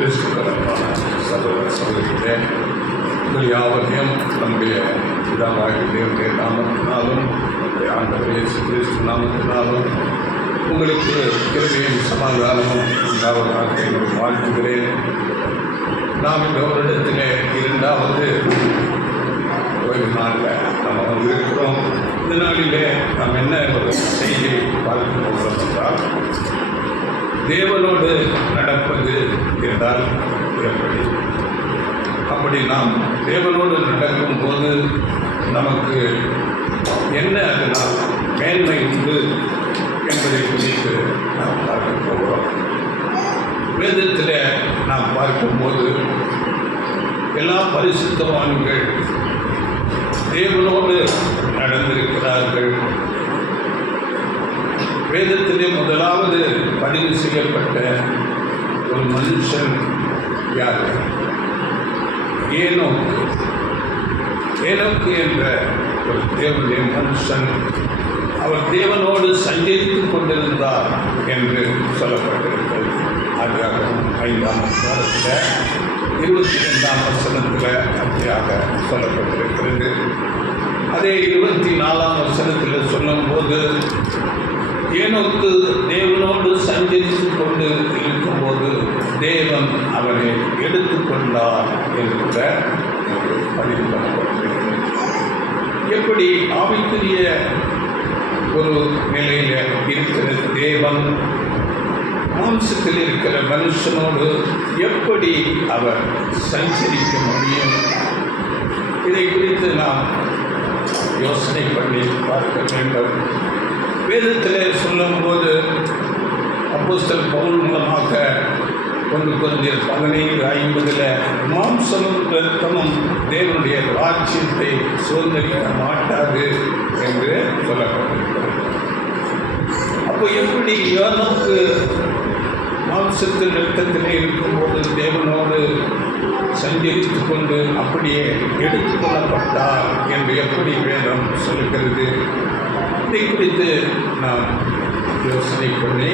கிறிஸ்துவரான சகோதர சகோதரிகளே, உங்கள் யாவரையும் நம்முடைய பிதாவாகிய தேவனுடைய நாமத்தினாலும் நம்முடைய ஆண்டவர் இயேசு கிறிஸ்து நாமத்தினாலும் உங்களுக்கு கிருபையும் சமாதானமும் உண்டாவதாக என்று வாழ்த்துகிறேன். நாம் இந்த வருடத்தில் 2வது ஓய்வு நாளில் நாம் வந்திருக்கிறோம். இந்த நாளிலே நாம் என்ன ஒரு செய்தியை பார்க்க போகிறோம் என்றால், தேவனோடு நடப்பது என்றால் எப்படி? அப்படி நாம் தேவனோடு நடக்கும்போது நமக்கு என்ன அதனால் மேன்மை உண்டு என்பதை குறித்து நாம் பார்க்க போகிறோம். வேதத்தில் நாம் பார்க்கும்போது எல்லா பரிசுத்தவான்கள் தேவனோடு நடந்திருக்கிறார்கள். வேதத்திலே முதலாவது பதிவு செய்யப்பட்ட ஒரு மனுஷன் யார்? ஏனோக்கு என்ற ஒரு தேவனுடைய மனுஷன். அவர் தேவனோடு சஞ்சரித்துக் கொண்டிருந்தார் என்று சொல்லப்பட்டிருக்கிறது. ஆதியாகமம் 5ஆம் அதிகாரத்தில் 22ஆம் வசனத்தில் அப்படியாக சொல்லப்பட்டிருக்கிறது. அதே 24ஆம் வசனத்தில் சொல்லும்போது, ஏனோக்கு தேவனோடு சஞ்சரித்துக் கொண்டு இருக்கும்போது தேவன் அவனை எடுத்துக்கொண்டார் என்கிற பதிவு பண்ணப்பட்டிருக்கிறது. எப்படி ஆவிக்குரிய ஒரு நிலையில் இருக்கிற தேவன் மாம்சத்தில் இருக்கிற மனுஷனோடு எப்படி அவர் சஞ்சரிக்க முடியும்? இதை குறித்து நாம் யோசனை பண்ணி பார்க்க வேண்டும். வேதத்தில் சொல்லும்போது அப்போஸ்தலர் பவுல் மூலமாக 1 கொரிந்தியர் 15:50 மாம்சமும் இரத்தமும் தேவனுடைய ராஜ்யத்தை சுதந்திரிக்க மாட்டாது என்று சொல்லப்பட்டிருக்கிறது. அப்போ எப்படி ஏனோக்கு மாம்சத்தில் இரத்தத்திலே இருக்கும்போது தேவனோடு சஞ்சரித்து கொண்டு அப்படியே எடுத்துக்கொள்ளப்பட்டார் என்று எப்படி வேதம் சொல்கிறது? இதை குறித்து நாம் யோசனை பண்ணி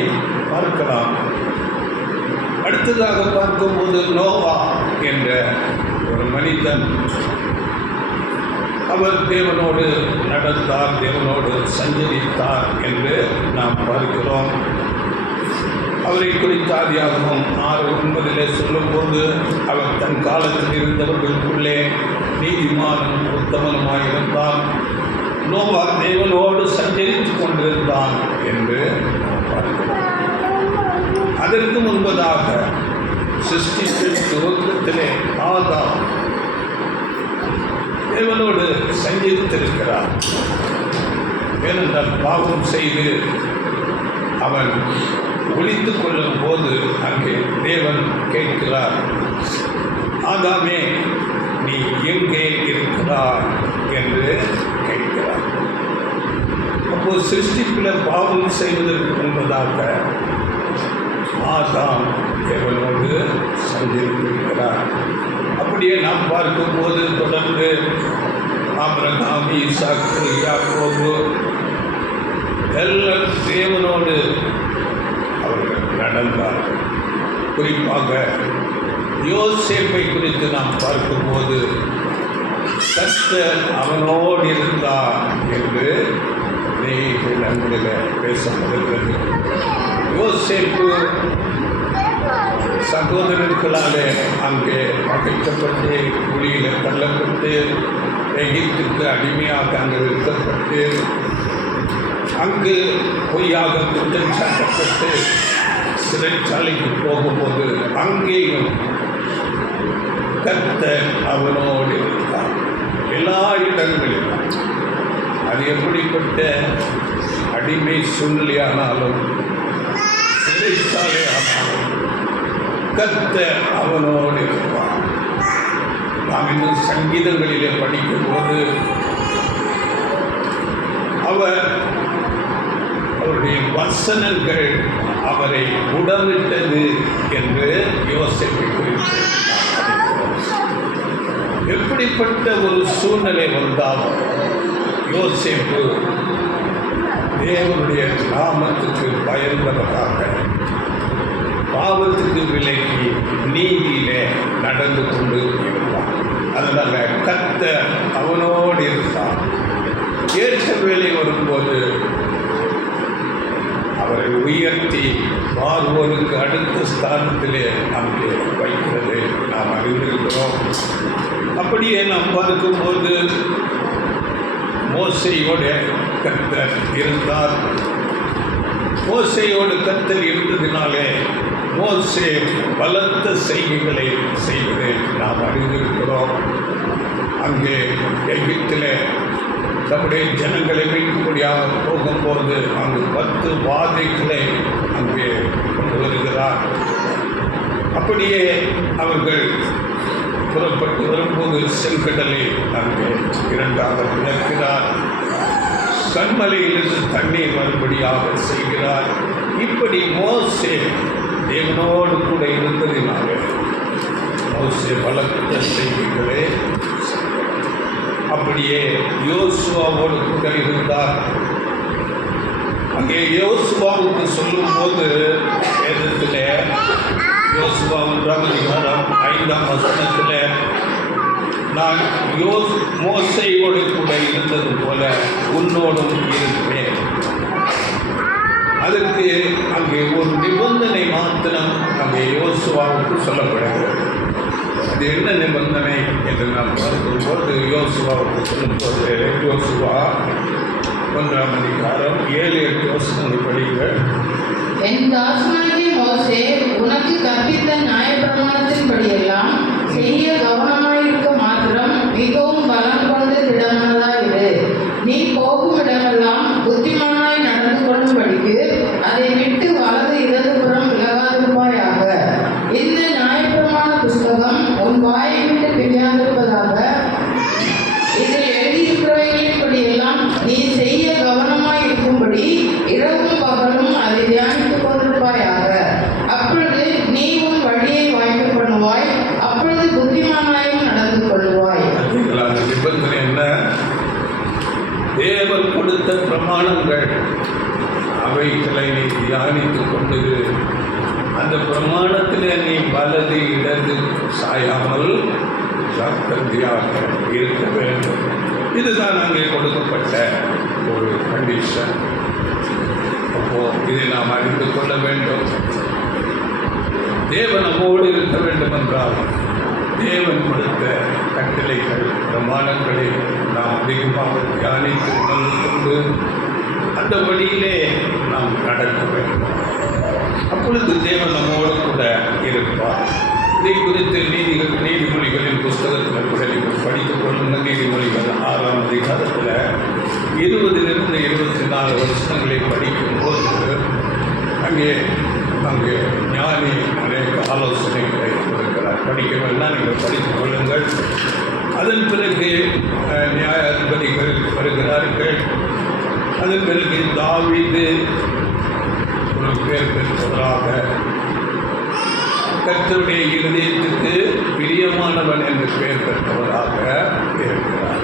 பார்க்கலாம். அடுத்ததாக பார்க்கும்போது நோவா என்ற ஒரு மனிதன், அவர் தேவனோடு நடந்தார், தேவனோடு சஞ்சரித்தார் என்று நாம் பார்க்கிறோம். அவரை குறித்து ஆதியாகமம் 6:9 சொல்லும்போது, அவர் தன் காலத்தில் இருந்தவர்களுக்குள்ளே நீதிமானும் உத்தமனுமாயிருந்தான், நோவா தேவனோடு சஞ்சரித்துக் கொண்டிருந்தான் என்று பார்க்கிறோம். அதற்கு முன்பதாக சிருஷ்டிப்பின் துவக்கத்திலே ஆதாம் தேவனோடு சஞ்சரித்திருக்கிறார். ஏனென்றால் பாவம் செய்து அவன் ஒழித்துக் கொள்ளும் போது அங்கே தேவன் கேட்கிறார், ஆதாமே நீ எங்கே இருக்கிறாய் என்று கேட்கிறார். அப்போது சிருஷ்டிப்பில் பாவம் செய்வதற்கு முன்பதாக ஆதாம் தேவனோடு சஞ்சரித்திருக்கிறார். அப்படியே நாம் பார்க்கும்போது தொடர்ந்து ஆபிரகாம், ஈசாக்கு, யாக்கோபு எல்லாம் தேவனோடு அவர்கள் நடந்தார்கள். குறிப்பாக யோசேப்பை குறித்து நாம் பார்க்கும்போது கர்த்தர் அவனோடு இருந்தார் என்று நன்றில் பேசப்படுகிறது. யோசேப்பு சகோதரர்களாலே அங்கே பகைக்கப்பட்டு குழியில் தள்ளப்பட்டு எகிப்துக்கு அடிமையாக அங்கே விற்கப்பட்டு அங்கு பொய்யாக குற்றம் சாட்டப்பட்டு சிறைச்சாலைக்கு போகும்போது அங்கேயும் கர்த்தர் அவனோடு இருந்தார். எல்லா இடங்களிலும் அது எப்படிப்பட்ட அடிமை சூழ்நிலையானாலும் சிறைச்சாலை ஆனாலும் கர்த்தர் அவனோடு இருப்பார். நாம் இன்னும் சங்கீதங்களிலே படிக்கும்போது அவருடைய வசனங்கள் அவரை உடமிட்டது என்று யோசேப்பை குறித்து எப்படிப்பட்ட ஒரு சூழ்நிலை வந்தாலும் யோசேப்பு தேவனுடைய நாமத்துக்கு பயன்படுவதாக பாவத்துக்கு விலகி நீதி பார்வோனுக்கு அடுத்த ஸ்தானத்திலே அங்கே வைக்கிறது நாம் அறிந்திருக்கிறோம். அப்படியே நாம் பார்க்கும்போது மோசேயோடு கர்த்தர் இருந்தார். மோசேயோடு கர்த்தர் இருந்ததினாலே மோசே பலத்த செய்கைகளை செய்வதை நாம் அறிந்திருக்கிறோம். அங்கே எகிப்திலே தம்முடைய ஜனங்களை மீட்கும்படியாக போகும்போது அங்கு 10 வாதைகளை அங்கே கொண்டு வருகிறார். அப்படியே அவர்கள் புறப்பட்டு வரும்போது செங்கடலை அங்கே 2ஆக பிளக்கிறார். கண்மலையிலிருந்து தண்ணீர் வரும்படியாக செய்கிறார். இப்படி மோசே தேவனோடு கூட இருந்ததினால மோசே பலத்த செய்திகளே. அப்படியே யோசுவாவோடு கூட இருந்தார். அங்கே யோசுவாவுக்கு சொல்லும்போது வேதத்தில் யோசுவா 1ஆம் அதிகாரம் 5ஆம் வசனத்தில் நான் மோசேயோடு கூட இருந்தது போல உன்னோடும் இருப்பேன். அதற்கு அங்கே ஒரு நிபந்தனை மாத்திரம் அங்கே யோசுவாவுக்கு சொல்லப்படுகிறது. அது என்ன நிபந்தனை என்று நாம் பார்க்கும்போது யோசுவாவுக்கு சொல்லும்போது யோசுவா 1ஆம் அதிகாரம் 7-8 வசனங்கள் படிக்க, என் தாசனாகிய மோசே உனக்கு கற்பித்த நியாயப்பிரமாணத்தின்படியெல்லாம் செய்ய கவனமாயிருக்க மாத்திரம் மிகவும் பலம் கொண்டு திடமனதாயிரு. நீ போகும் இடமெல்லாம் புத்திமானாய் நடந்து கொள்ளும்படிக்கு அதை விட்டு வலது இடதுபுறம் விலகாதிருப்பாயாக. இந்த நியாயப்பிரமாண புஸ்தகம் உன் வாயை விட்டு பிரியாதிருப்பதாக. இதில் எழுதியிருக்கிறவைகளின்படியெல்லாம் நீ செய்ய கவனமாய் இருக்கும்படி இரவும் பகலும் அதை தியானித்துக் கொண்டிருப்பாயாக. அப்பொழுது நீ உன் வழியை வாய்ப்பு பண்ணுவாய், அப்பொழுது புத்திமானாயும் நடந்து கொள்வாய். நிபந்தனை என்ன? தேவன் கொடுத்த பிரமாணங்கள் அவைகளை நீ தியானித்துக் கொண்டு அந்த பிரமாணத்தில் நீ வலது இடது சாயாமல் ஜாக்கிரதையாக இருக்க வேண்டும். இதுதான் அங்கே கொடுக்கப்பட்ட ஒரு கண்டிஷன். அப்போ இதை நாம் அறிந்து கொள்ள வேண்டும். தேவன் நம்மோடு இருக்க வேண்டும் என்றால் தேவன் கொடுத்த கட்டளைகள் பிரமாணங்களை நாம் அதிகமாக தியானித்து உணர்ந்து கொண்டு அந்த வழியிலே நாம் நடக்க வேண்டும். அப்பொழுது தேவன் நம்மோடு கூட இருப்பார். இதை குறித்து நீதிமொழிகளின் புஸ்தகத்தில் கூட நீங்கள் படித்துக் கொள்ளுங்கள். நீதிமொழிகள் 6ஆம் அதிகாரத்தில் 20-லிருந்து 24 வசனங்களை படிக்கும்போது அங்கே ஞானி அநேக ஆலோசனைகளை கொடுக்கிறார். படிக்கணும்னா நீங்கள் படித்துக் கொள்ளுங்கள். அதன் பிறகு நியாயாதிபதிகள் வருகிறார்கள். அதன் பிறகு தாவீது ஒரு பேர் பெற்றவராக கர்த்தருடைய இருதயத்துக்கு பிரியமானவன் என்று பெயர் பெற்றவராக இருக்கிறார்.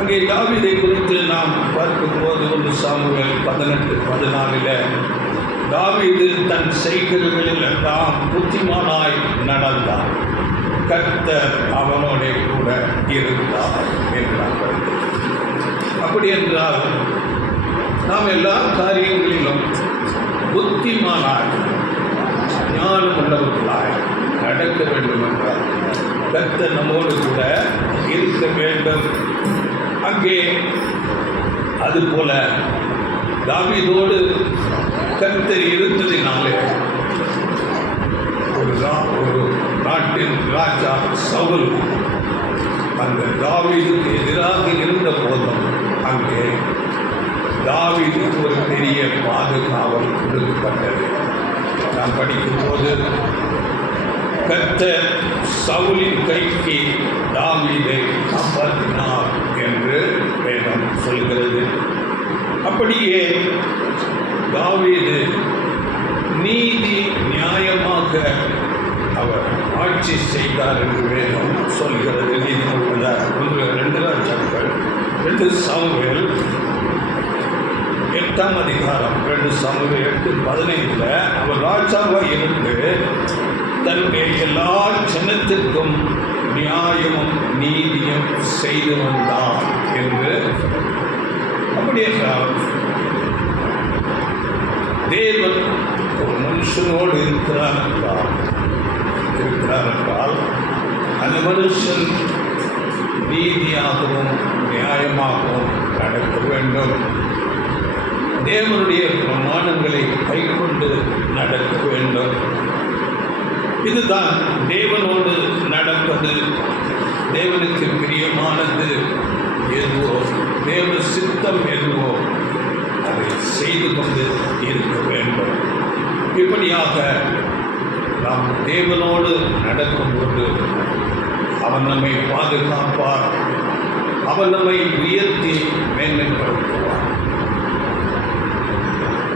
அங்கே தாவீதை குறித்து நாம் பார்க்கும்போது 1 சாமுவேல் 18-14 தாவீது தன் செய்கைகளில் எல்லாம் புத்திமானாய் நடந்தார், கர்த்தர் அவனோட கூட இருந்தார் என்று நாம் பார்க்கிறோம். அப்படி என்றால் நாம் எல்லா காரியங்களிலும் புத்திமானாய் ஞானம் உள்ளவர்களாய் நடக்க வேண்டும் என்றால் கர்த்தர் நம்மோடு கூட இருக்க வேண்டும். அங்கே அதுபோல தாவீதோடு கர்த்தர் இருந்ததினாலே ஒரு நாட்டின் ராஜா சவுல் அந்த தாவீதுக்கு எதிராக இருந்த போதும் அங்கே தாவீதுக்கு ஒரு பெரிய பாதுகாவல் கொடுக்கப்பட்டது. நாம் படிக்கும்போது கர்த்தர் சவுலின் கைக்கு தாவீதை காப்பாற்றினார் என்று வேதம் சொல்கிறது. அப்படியே தாவீது நீதி நியாயமாக அவர் ஆட்சி செய்தார் என்று வேதம் சொல்கிறது. நீதிமொழிகள் 2 ராஜாக்கள் 2 சாமுவேல் 8ஆம் அதிகாரம் 2 சாமுவேல் 8:15 அவர் ராஜாவாக இருந்து தன்னுடைய எல்லா ஜனத்திற்கும் நியாயமும் நீதியும் செய்து வந்தார் என்று. அப்படி என்றால் தேவன் ஒரு மனுஷனோடு இருக்கிறார் என்றால் அந்த மனுஷன் நீதியாகவும் நியாயமாகவும் நடக்க வேண்டும். தேவனுடைய பிரமாணங்களை கைக்கொண்டு நடக்க வேண்டும். இதுதான் தேவனோடு நடப்பது. தேவனுக்கு பிரியமானது எதுவோ, தேவ சித்தம் எதுவோ அதை செய்து கொண்டு இருக்க வேண்டும். இப்படியாக நாம் தேவனோடு நடக்கும்போது அவன் நம்மை பாதுகாப்பார், அவன் நம்மை உயர்த்தி மேன்மைப்படுத்துவார்.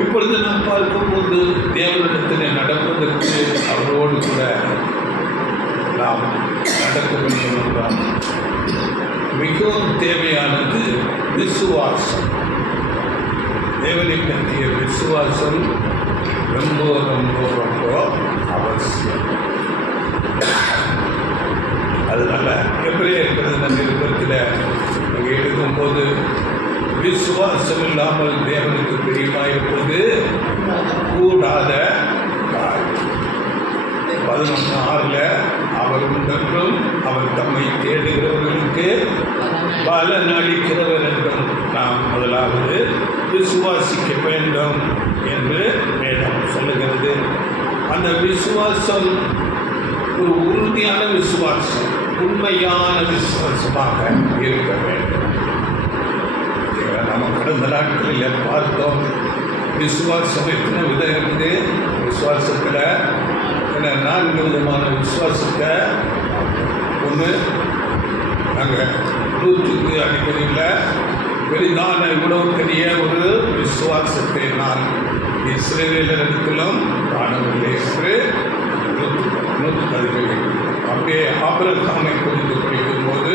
இப்பொழுது நாம் பார்க்கும்போது தேவனிடத்தில் நடப்பதற்கு அவரோடு கூட நாம் நடக்க வேண்டும் என்றால் மிகவும் தேவையானது விசுவாசம். தேவனை பற்றிய விசுவாசம் ரொம்ப ரொம்ப ரொம்ப அவசியம். அதனால எபிரேயர் நிருபத்தில் எழுதும்போது விசுவாசம் இல்லாமல் தேவனுக்கு பிரியமாயிருப்பது கூடாத காரியம். 11:6 அவர் உண்டென்றும் அவர் தம்மை தேடுகிறவர்களுக்கு பலன் அளிக்கிறவர் என்றும் நாம் முதலாவது விசுவாசிக்க வேண்டும் என்று வேதம் சொல்லுகிறது. அந்த விசுவாசம் ஒரு உறுதியான விசுவாசம், உண்மையான விசுவாசமாக இருக்க வேண்டும். நம்ம கடந்த நாட்களில் பார்த்தோம், விசுவாசம் எத்தனை விதம் இருக்குது. விசுவாசத்தில் 4 விதமான விசுவாசத்தை ஒன்று நாங்கள் 100க்கு அடிப்படையில் பெரிதான இவ்வளவு பெரிய ஒரு விசுவாசத்தை நான் இஸ்ரவேலரிடத்திலும் காணவில்லை என்று 100 அப்படியே ஆபிரகாமை குறித்து படிக்கும்போது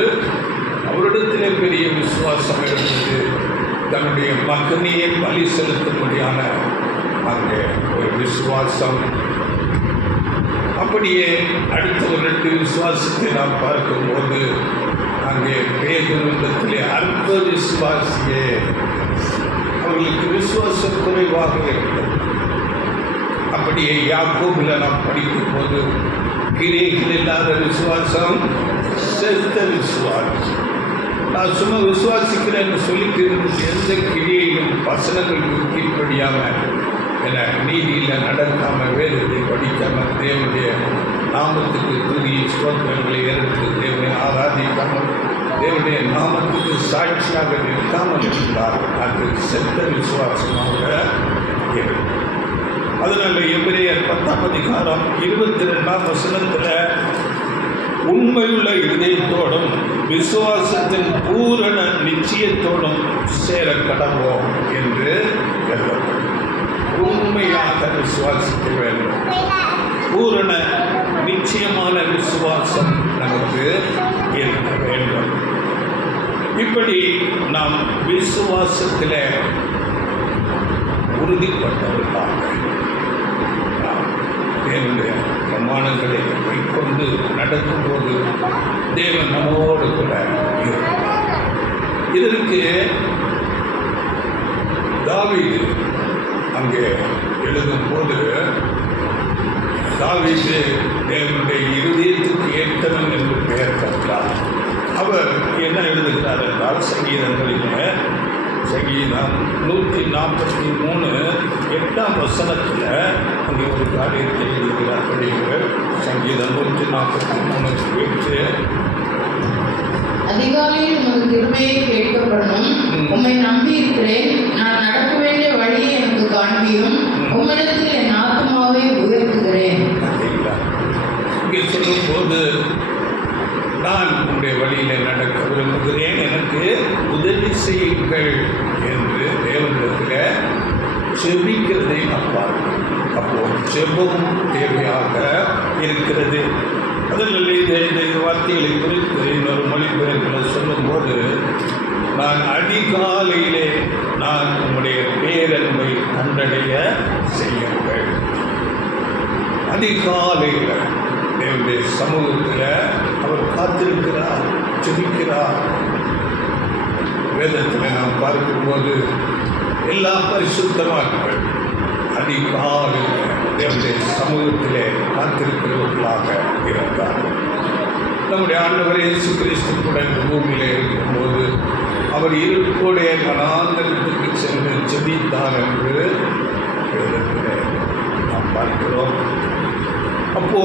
அவரிடத்திலே பெரிய விசுவாசம் இருந்தது. தன்னுடைய மகனையே பலி செலுத்தும்படியான அங்கே ஒரு விசுவாசம். அப்படியே அடுத்த ஒரு 2 விசுவாசத்தை நாம் பார்க்கும்போது அங்கே பேதுருவிடத்திலே அற்ப விசுவாசியே, அவர்களுக்கு விசுவாசம் குறைவாக இருக்கிறது. அப்படியே யாக்கோபில் நாம் படிக்கும்போது கிரியைகள் இல்லாத விசுவாசம் செத்த விசுவாசம். நான் சும்மா விசுவாசிக்கிறேன்னு சொல்லிட்டு இருந்துச்சு, எந்த கிரியையிலும் வசனங்களுக்கு கீழ்ப்படியாமல் என நீதியில் நடக்காமல் வேதத்தை படிக்காமல் தேவனுடைய நாமத்துக்கு துதி ஸ்தோத்திரங்களை ஏற்று தேவனை ஆராதிக்காமல் தேவனுடைய நாமத்துக்கு சாட்சியாக நிற்காமல் இருந்தால் அது செத்த விசுவாசமாக இருக்கும். அதனால எபிரேயர் 10:22 உண்மையுள்ள இதயத்தோடும் விசுவாசத்தின் பூரண நிச்சயத்தோடும் சேர கடவோம் என்று எழுதப்படும். உண்மையாக விசுவாசிக்க வேண்டும். பூரண நிச்சயமான விசுவாசம் நமக்கு இருக்க வேண்டும். இப்படி நாம் விசுவாசத்தில் உறுதிப்பட்டவர்களாக தேவனுடைய பிரமாணங்களை கைக்கொண்டு நடக்கும்போது தேவன் நம்மோடு கூட இருக்கிறார். இதற்கு தாவீது அங்கே எழுதும்போது தாவீது தேவனுடைய இருதயத்துக்கு ஏற்றவன் என்று பெயர் பெற்றார். அவர் என்ன எழுதுகிறார் என்றால் சங்கீதங்களில் சங்கீதம் 143:8 அங்கே ஒரு காரியத்தை எழுதுகிறார். சங்கீதம் 143:8 அதிகாலையில் உமது கிருபையை கேட்கப்படணும். உம்மை நம்பி இருக்கிறேன். நான் நடக்க வேண்டிய வழியை எனக்கு காண்பியும். உம்மிடத்தில் என் ஆத்மாவை உயர்த்துகிறேன். இங்கே சொல்லும்போது நான் உங்களுடைய வழியில் நடக்க விரும்புகிறேன், எனக்கு உதவி செய்யுங்கள் என்று தேவனிடத்தில் செபிக்கிறதை நாம் பார்க்கிறோம். அப்போது செபம் தேவையாக இருக்கிறது. அதில் இந்த வார்த்தைகளை குறித்து இன்னொரு மொழிபெயர்களை சொல்லும்போது நான் அதிகாலையிலே நான் உங்களுடைய பேரன்பை கண்டடைய செய்யுங்கள். அதிகாலையில் தேவனுடைய சமூகத்தில் அவர் காத்திருக்கிறார், ஜெபிக்கிறார். வேதத்தில் நாம் பார்க்கும்போது எல்லா பரிசுத்தவான்கள் அதிகாலையில் தேவனுடைய சமூகத்திலே காத்திருக்கிறவர்களாக இருந்தார். நம்முடைய ஆண்டவர் இயேசு கிறிஸ்து கூட இந்த பூமியிலே இருக்கும்போது அவர் இருப்போடைய வனாந்தரத்துக்கு சென்று ஜெபித்தார் என்று வேதத்திலே நாம் பார்க்கிறோம். அப்போ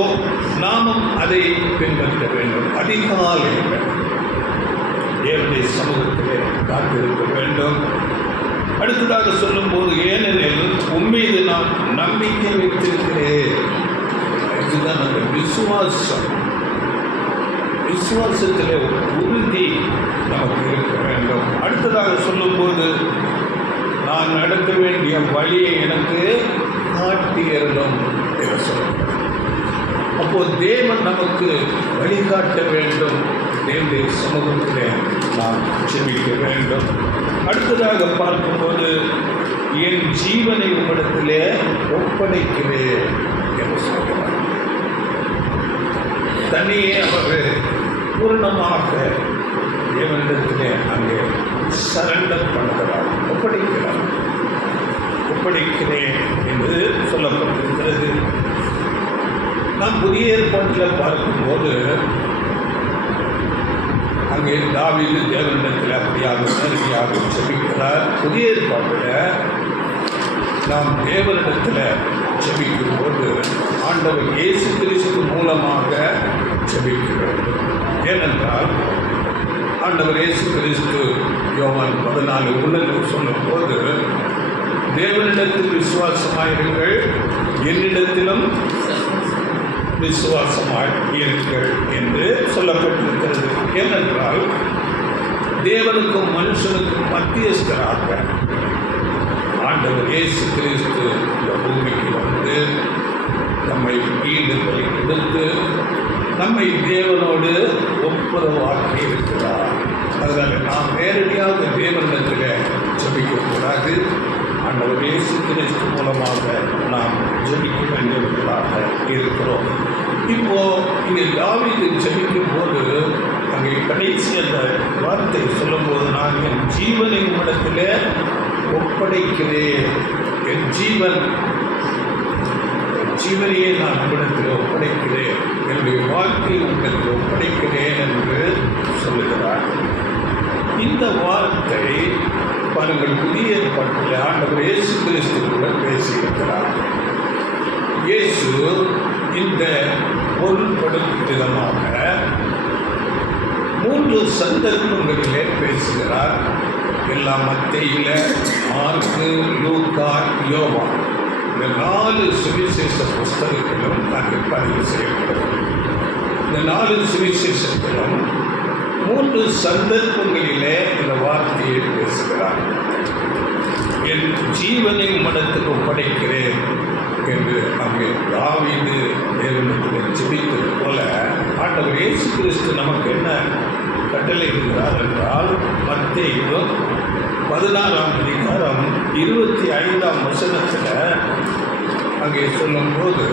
நாமும் அதை பின்பற்ற வேண்டும். அதிகாலையில் தேவனுடைய சமூகத்திலே காத்திருக்க வேண்டும். அடுத்ததாக சொல்லும்போது, ஏனெனில் உம்மீது நான் நம்பிக்கை வைத்திருக்கிறேன். இதுதான் அந்த விசுவாசம். விசுவாசத்திலே உறுதி நமக்கு இருக்க வேண்டும். அடுத்ததாக சொல்லும்போது, நான் நடக்க வேண்டிய வழியை எனக்கு காட்டியறணும் என்று சொல்லுங்கள். அப்போது தேவன் நமக்கு வழிகாட்ட வேண்டும். தேவனுடைய சமூகத்திலே நாம் ஜெபிக்க வேண்டும். அடுத்ததாக பார்க்கும்போது, என் ஜீவனை உம்மிடத்திலே ஒப்படைக்கிறேன் என்று சொல்கிறார். தனியே அவர் பூர்ணமாக தேவனிடத்திலே அங்கே சரண்டர் பண்ணுகிறார், ஒப்படைக்கிறேன் என்று சொல்லப்பட்டிருக்கிறது. நாம் புதிய ஏற்பாட்டில் பார்க்கும்போது அங்கே தாவீது தேவனிடத்தில் அப்படியாக நேரடியாக ஜெபிக்கிறார். புதிய ஏற்பாட்டில் நாம் தேவனிடத்தில் ஜெபிக்கும் போது ஆண்டவர் இயேசு கிறிஸ்து மூலமாக ஜெபிக்கிறோம். ஏனென்றால் ஆண்டவர் இயேசு கிறிஸ்து யோவான் 14:1 சொல்லும் போது, தேவனிடத்தில் விசுவாசமாயிருங்கள், என்னிடத்திலும் விசுவாசமாய் இருங்கள் என்று சொல்லப்பட்டிருக்கிறது. ஏனென்றால் தேவனுக்கும் மனுஷனுக்கும் மத்தியஸ்தராக ஆண்டவர் இயேசு கிறிஸ்து இந்த பூமிக்கு வந்து நம்மை ஈடுபலி கொடுத்து நம்மை தேவனோடு ஒப்புரவாக்கி இருக்கிறார். அதனால் நாம் நேரடியாக தேவனிடத்தில் ஜெபிக்கக்கூடாது. ஆண்டவர் இயேசு கிறிஸ்து மூலமாக நாம் ஜெபிக்க வேண்டியவர்களாக இருக்கிறோம். இப்போ இங்கே தாவீது ஜெபிக்கும் போது அங்கே கடைசி அந்த வார்த்தை சொல்லும்போது, நான் என் ஜீவனை உம்மிடத்திலே ஒப்படைக்கிறேன், என் ஜீவனையே நான் உம்மிடத்தில் ஒப்படைக்கிறேன், என்னுடைய வாழ்க்கையை உம்மிடத்தில் ஒப்படைக்கிறேன் என்று சொல்லுகிறார். இந்த வார்த்தை பாருங்கள், புதிய ஏற்பாட்டில் ஆண்டவர் இயேசு கிறிஸ்துவுடன் பேசியிருக்கிறார். இயேசு இந்த பொருள்படும் விதமாக 3 சந்தர்ப்பங்களிலே பேசுகிறார். எல்லாம் மத்தேயுல, மார்க்கு, லூக்கா, யோவான், இந்த 4 சுவிசேஷ புஸ்தகத்திலும் அங்கு பதிவு செய்யப்படுகிறது. இந்த 4 சுவிசேஷத்திலும் 3 சந்தர்ப்பங்களிலே இந்த வார்த்தையை பேசுகிறார். என் ஜீவனை உம்மிடத்தில் ஒப்படைக்கிறேன் என்று அங்கே தாவீது தேவனிடத்தில் ஜெபித்தது போல ஆண்டவர் இயேசு கிறிஸ்து நமக்கு என்ன கட்டளையிடுகிறார் என்றால், மத்தேயு 16:25 அங்கே சொல்லும்போது,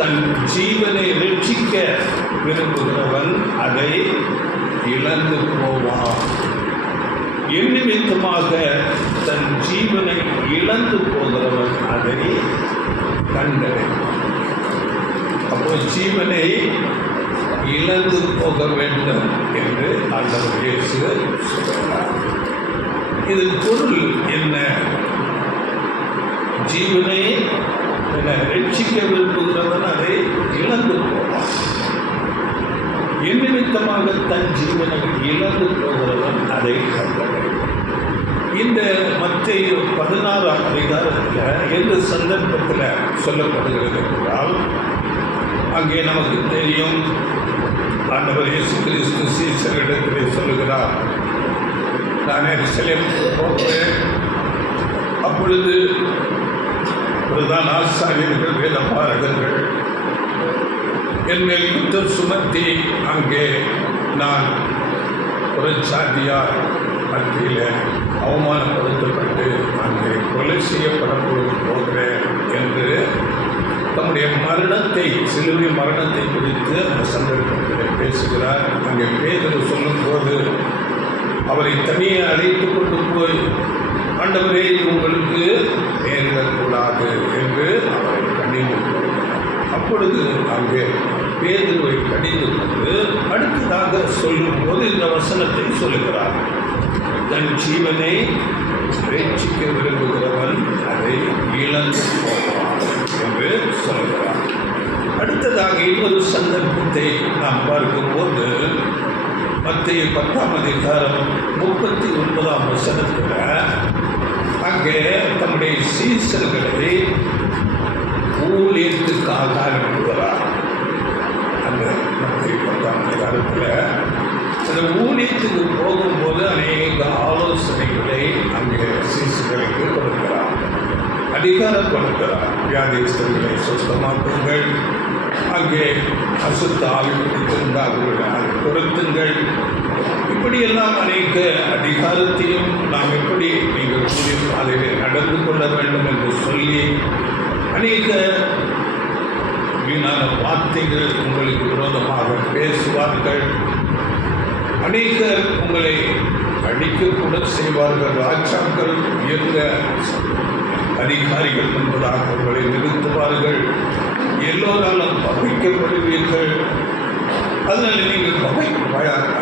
தன் ஜீவனை ரட்சிக்க விரும்புகிறவன் அதை இழந்து போவான், என் நிமித்தமாக தன் ஜீவனை இழந்து போகிறவன் அதை கண்டறிவான். அப்போ ஜீவனை இழந்து போக வேண்டும் என்று ஆண்டவர் இயேசு சொல்கிறார். இதன் பொருள் என்ன? ஜீவனை ரட்சிக்க விரும்புகிறவன் அதை இழந்து போவான், என் நிமித்தமாக தன் ஜீவனை இழந்து போகிறவன் அதை கண்டறிவான். இந்த மத்தேயு 16 எந்த சந்தர்ப்பத்தில் சொல்லப்படுகிறது என்றால், அங்கே நமக்கு தெரியும், ஆண்டவர் இயேசு கிறிஸ்து சீசரிடத்திலே சொல்லுகிறார், நான் எருசலேமுக்கு போகிறேன், அப்பொழுது பிரதான ஆசாரியர்கள், வேதபாரகர்கள் என் மேல் குற்றம் சுமத்தி அங்கே நான் புறச்சாதியார் மத்தியில் அவமானப்படுத்தப்பட்டு அங்கே கொலை செய்யப்பட போகிறேன் என்று தம்முடைய மரணத்தை, சிலுவை மரணத்தை குறித்து அந்த சந்தர்ப்பத்தில் பேசுகிறார். அங்கே பேதுரு சொல்லும்போது அவரை தனியே அழைத்து கொண்டு போய் ஆண்டவரே இது உங்களுக்கு நேரிடக்கூடாது என்று அவரை கடிந்து கொள்கிறார். அப்பொழுது அங்கே பேதுருவை கடிந்து கொண்டு அடுத்ததாக சொல்லும்போது இந்த வசனத்தை சொல்லுகிறார். தன் ஜீவனை ரட்சிக்க விரும்புகிறவன் அதை இழந்து போவான் என்று சொல்கிறார். அடுத்ததாக இன்னொரு சந்தர்ப்பத்தை நாம் பார்க்கும்போது மத்தேயு 10:39 அங்கே தம்முடைய சீசர்களை ஊழியத்துக்காக அனுப்புகிறார். அந்த மத்தேயு 10 அந்த ஊழியத்துக்கு போகும்போது அநேக ஆலோசனைகளை அங்கே சீசர்களுக்கு கொடுக்கிறார், அதிகாரம் கொடுக்கிறார். வியாதிஸ்தர்களை சுத்தமாக்குங்கள், அங்கே அசுத்த ஆவி பிடித்திருந்தார்கள் அதை கொடுத்துங்கள். இப்படியெல்லாம் அநேக அதிகாரத்தையும் நாம் எப்படி நீங்கள் கூடிய பாதையில் நடந்து கொள்ள வேண்டும் என்று சொல்லி அநேக வீணான வார்த்தைகள் உங்களுக்கு விரோதமாக பேசுவார்கள், அநேகர் உங்களை அடிக்கக்கூட செய்வார்கள். ராஜாக்கள் உயர்ந்த அதிகாரிகள் என்பதாக உங்களை நிறுத்துவார்கள், எல்லோராலும் பகைக்கப்படுவீர்கள். அதனால் நீங்கள்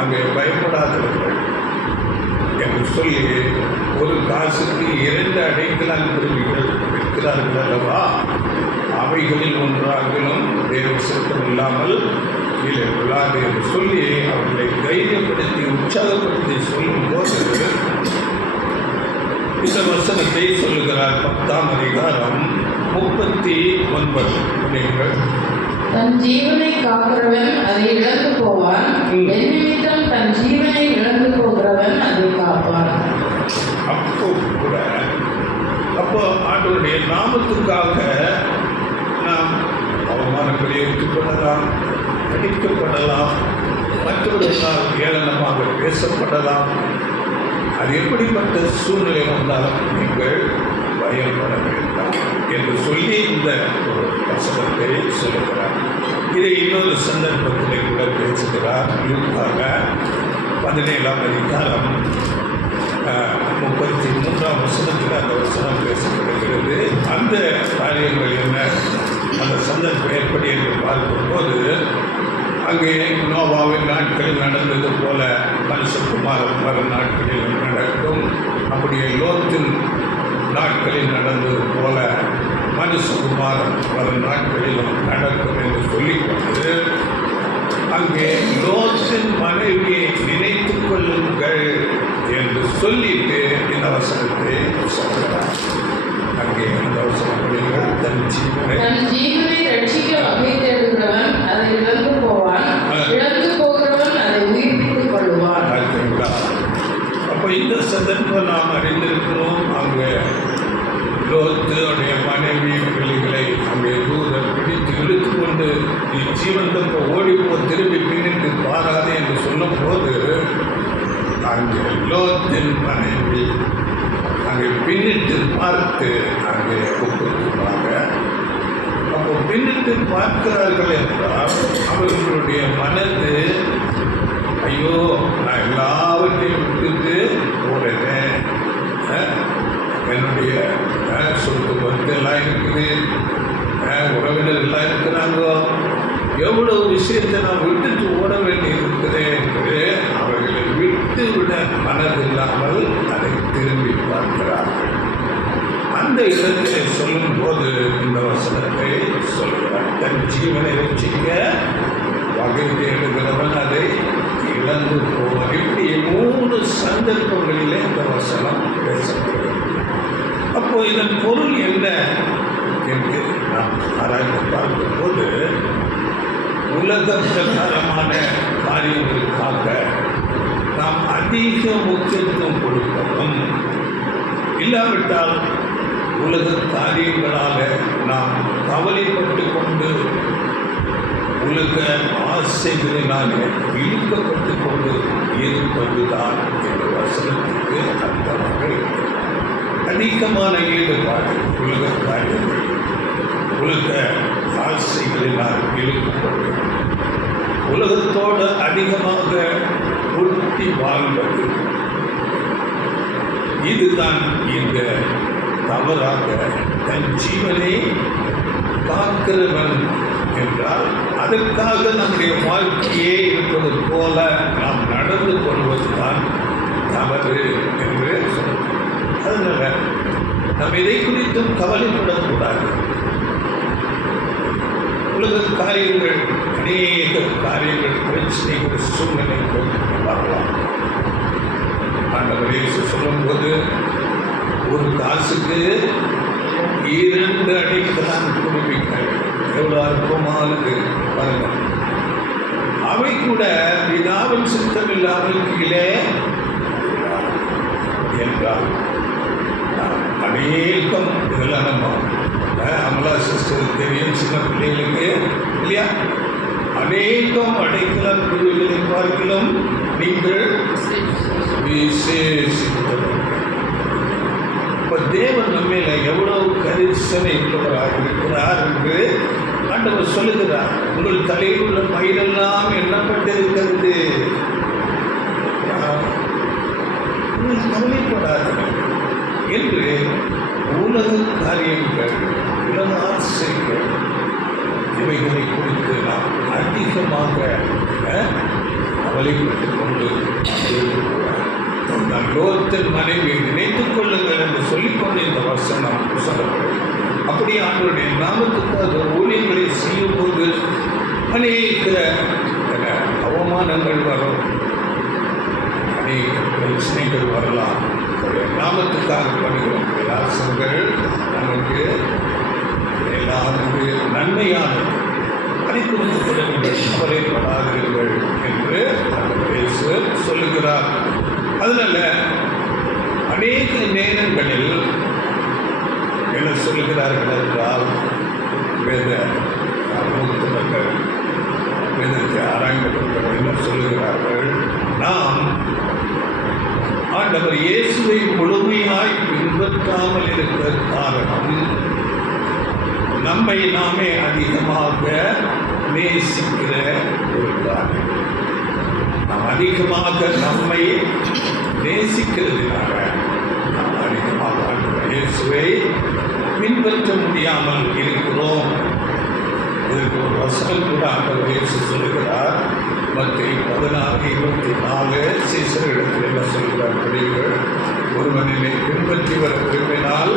அங்கே பயப்படாதவர்கள் என்று சொல்லி ஒரு காசுக்கு 2 அடைக்கலால் குருவிகள் விற்கிறார்கள் அல்லவா, அவைகளில் ஒன்றாகிலும் வேறு சிறுத்தம் இல்லாமல் இல்லை விழாது என்று சொல்லி அவர்களை தைரியப்படுத்தி உற்சாகப்படுத்தி சொல்லும்போது இந்த வசனத்தை சொல்லுகிறார். 10:39 நீங்கள் தன் ஜீவனை காக்கிறவன் அதை இழந்து போவான், என் நிமித்தம் தன் ஜீவனை இழந்து போகிறவன் அதை காப்பான். அப்போ ஆண்டவருடைய நாமத்துக்காக நாம் அவமானங்களை எடுத்துக்கொள்ளலாம், அடிக்கப்படலாம், மற்றவர்களால் ஏளனமாக பேசப்படலாம். அது எப்படிப்பட்ட சூழ்நிலை வந்தாலும் நீங்கள் பயப்பட வேண்டாம் என்று சொல்லி இந்த ஒரு வசனத்தை சொல்லுகிறார். இதை இன்னொரு சந்தர்ப்பத்தில் கூட பேசுகிறார். லூக்காக 17:33 அந்த வசனம் பேசப்படுகிறது. அந்த காரியங்கள் என்ன, அந்த சந்தர்ப்பம் எப்படி என்று பார்க்கும்போது அங்கே நோவாவின் நாட்களில் நடந்தது போல மனுஷகுமாரன் வரும் நாட்களில் நடக்கும், அப்படியே லோத்தின் நாட்களில் நடந்தது போல மனுஷகுமாரன் வரும் நாட்களிலும் நடக்கும் என்று சொல்லிக்கொண்டு அங்கே லோத்தின் மனைவியை நினைத்துக் கொள்ளுங்கள் என்று சொல்லிட்டு இந்த வசனத்தை சொல்கிறார். அங்கே இந்த வசனங்கள் தன் ஜீவனை ரட்சிக்க வகை தேடுகிறவன் அதை இழந்து போவான், இழந்து போகிறவன் அதை உயிர்ப்பித்துக் கொள்வான். அப்போ இந்த சந்தர்ப்பம் நாம் அறிந்திருக்கிறோம். அங்கே லோத்துடைய மனைவி பிள்ளைகளை அங்கே தூதர் பிடித்து இழுத்து கொண்டு நீ ஜீவன் தப்ப ஓடிப்போ திரும்பி பின்னிட்டு பாராதே என்று சொல்லும் போது அங்கே லோத்தின் மனைவி அங்கே பின்னிட்டு பார்த்து அங்கே ஒப்புக்கொள்வாங்க. அப்போ பின்னிட்டு பார்க்கிறார்கள் என்றால் அவர்களுடைய மனது ஐயோ நான் எல்லாவற்றையும் விட்டுட்டு போறேன், என்னுடைய சொத்து பத்து எல்லாம் இருக்குது, உறவினர் எல்லாம் இருக்கிறாங்க, எவ்வளவு விஷயத்தை நான் விட்டுட்டு ஓட வேண்டி இருக்குது என்று அவர்களை விட்டு விட மனதில்லாமல் அதை திரும்பி பார்க்கிறார்கள். அந்த இடத்தை சொல்லும் போது இந்த வசனத்தை சொல்கிறார். தன் ஜீவனை ரட்சிக்க வகை தேடுகிறவன் அதை இழந்து போவார். இப்படி 3 சந்தர்ப்பங்களிலே இந்த வசனம் பேசப்படுகிறது. அப்போ இதன் பொருள் என்ன என்று நாம் ஆராய்ந்து பார்க்கும்போது உலக பிரகாரமான காரியங்களுக்காக நாம் அதிக முக்கியத்துவம் கொடுப்பதும், இல்லாவிட்டால் உலக காரியங்களால் நாம் கவலைப்பட்டு கொண்டு உலக ஆசைகளினாலே இழுக்கப்பட்டு கொண்டு இருப்பதுதான் என்ற வசனத்துக்கு அர்த்தமாக இருக்கிறது. அதிகமான ஈடுபாடு உலக காரியங்கள், உலக ஆசைகளினால் இழுக்கப்பட்டு உலகத்தோடு அதிகமாக ஒட்டி வாழ்வது, இதுதான் இந்த தவறாக தன் ஜீவனை காக்கிறவன் என்றால் அதற்காக நம்முடைய வாழ்க்கையே இருப்பது போல நாம் நடந்து கொள்வதுதான் தவறு என்று சொல்லுவோம். அதனால நாம் எதை குறித்தும் கவலைப்படக்கூடாது. உலக காரியங்கள், அநேக காரியங்கள், பிரச்சனைகள், சூழ்நிலைகள் வரலாம். ஆண்டவர் இயேசு சொல்லும்போது ஒரு காசுக்கு 2 அடைக்கலான் குருவிகள் எவ்வளோ அற்பமானது பாருங்கள். அவை கூட பிதாவின் சித்தம் இல்லாமல் கீழே என்றால் அநேகம் இதெல்லாம் நம்ம அமலா சிஸ்டர் தெரியும், சின்ன பிள்ளைகளுக்கு இல்லையா? அநேகம் அடைக்கலான் குருவிகளை பார்க்கலாம் நீங்கள் விசேஷித்தவர். இப்போ தேவன் நம்மையில எவ்வளவு கரிசனை உள்ளவராக இருக்கிறார் என்று ஆண்டவர் சொல்லுகிறார். உங்கள் தலையில் உள்ள மயிரெல்லாம் எண்ணப்பட்டிருக்கிறது. கவலைப்படாதீர்கள் என்று உலக காரியங்கள், உலக ஆசைகள் இவைகளை குறித்து நாம் அதிகமாக கவலைப்பட்டுக் கொண்டு நான் லோகத்தின் மனைவியை நினைத்துக் கொள்ளுங்கள் என்று சொல்லிக்கொண்டு இந்த வசனம் சொல்லப்படும். அப்படி ஆண்டவருடைய நாமத்துக்காக ஊழியர்களை செய்யும்போது அநேக அவமானங்கள் வரும், அநேக பிரச்சனைகள் வரலாம். நாமத்துக்காக பண்ணுகிற பிரயாசங்கள் நமக்கு எல்லாருக்கு நன்மையானது. அதை குறித்து கூட நீங்கள் கவலைப்படாதீர்கள் என்று இயேசு சொல்லுகிறார். அதனால அநேக நேரங்களில் என்ன சொல்லுகிறார்கள் என்றால், வேத மூத்தவர்கள், வேதத்தை ஆராய்ந்தவர்கள் என்ன சொல்லுகிறார்கள், நாம் ஆண்டவர் இயேசுவை முழுமையாய் பின்பற்றாமல் இருக்கிற காரணம் நம்மை நாமே அதிகமாக நேசிக்கிற ஒரு காரணம். நாம் அதிகமாக நம்மை நேசிக்கிறதுனால நாம் அதிகமாக இயேசுவை பின்பற்ற முடியாமல் இருக்கிறோம். இதற்கு ஒரு வசனம் கூட ஆண்டவர் இயேசு சொல்லுகிறார். மத்தேயு 16:24 சீசர்களிடத்தில் என்ன சொல்கிறார் படியுங்கள். ஒருவன் என்னை பின்பற்றி வர விரும்பினால்,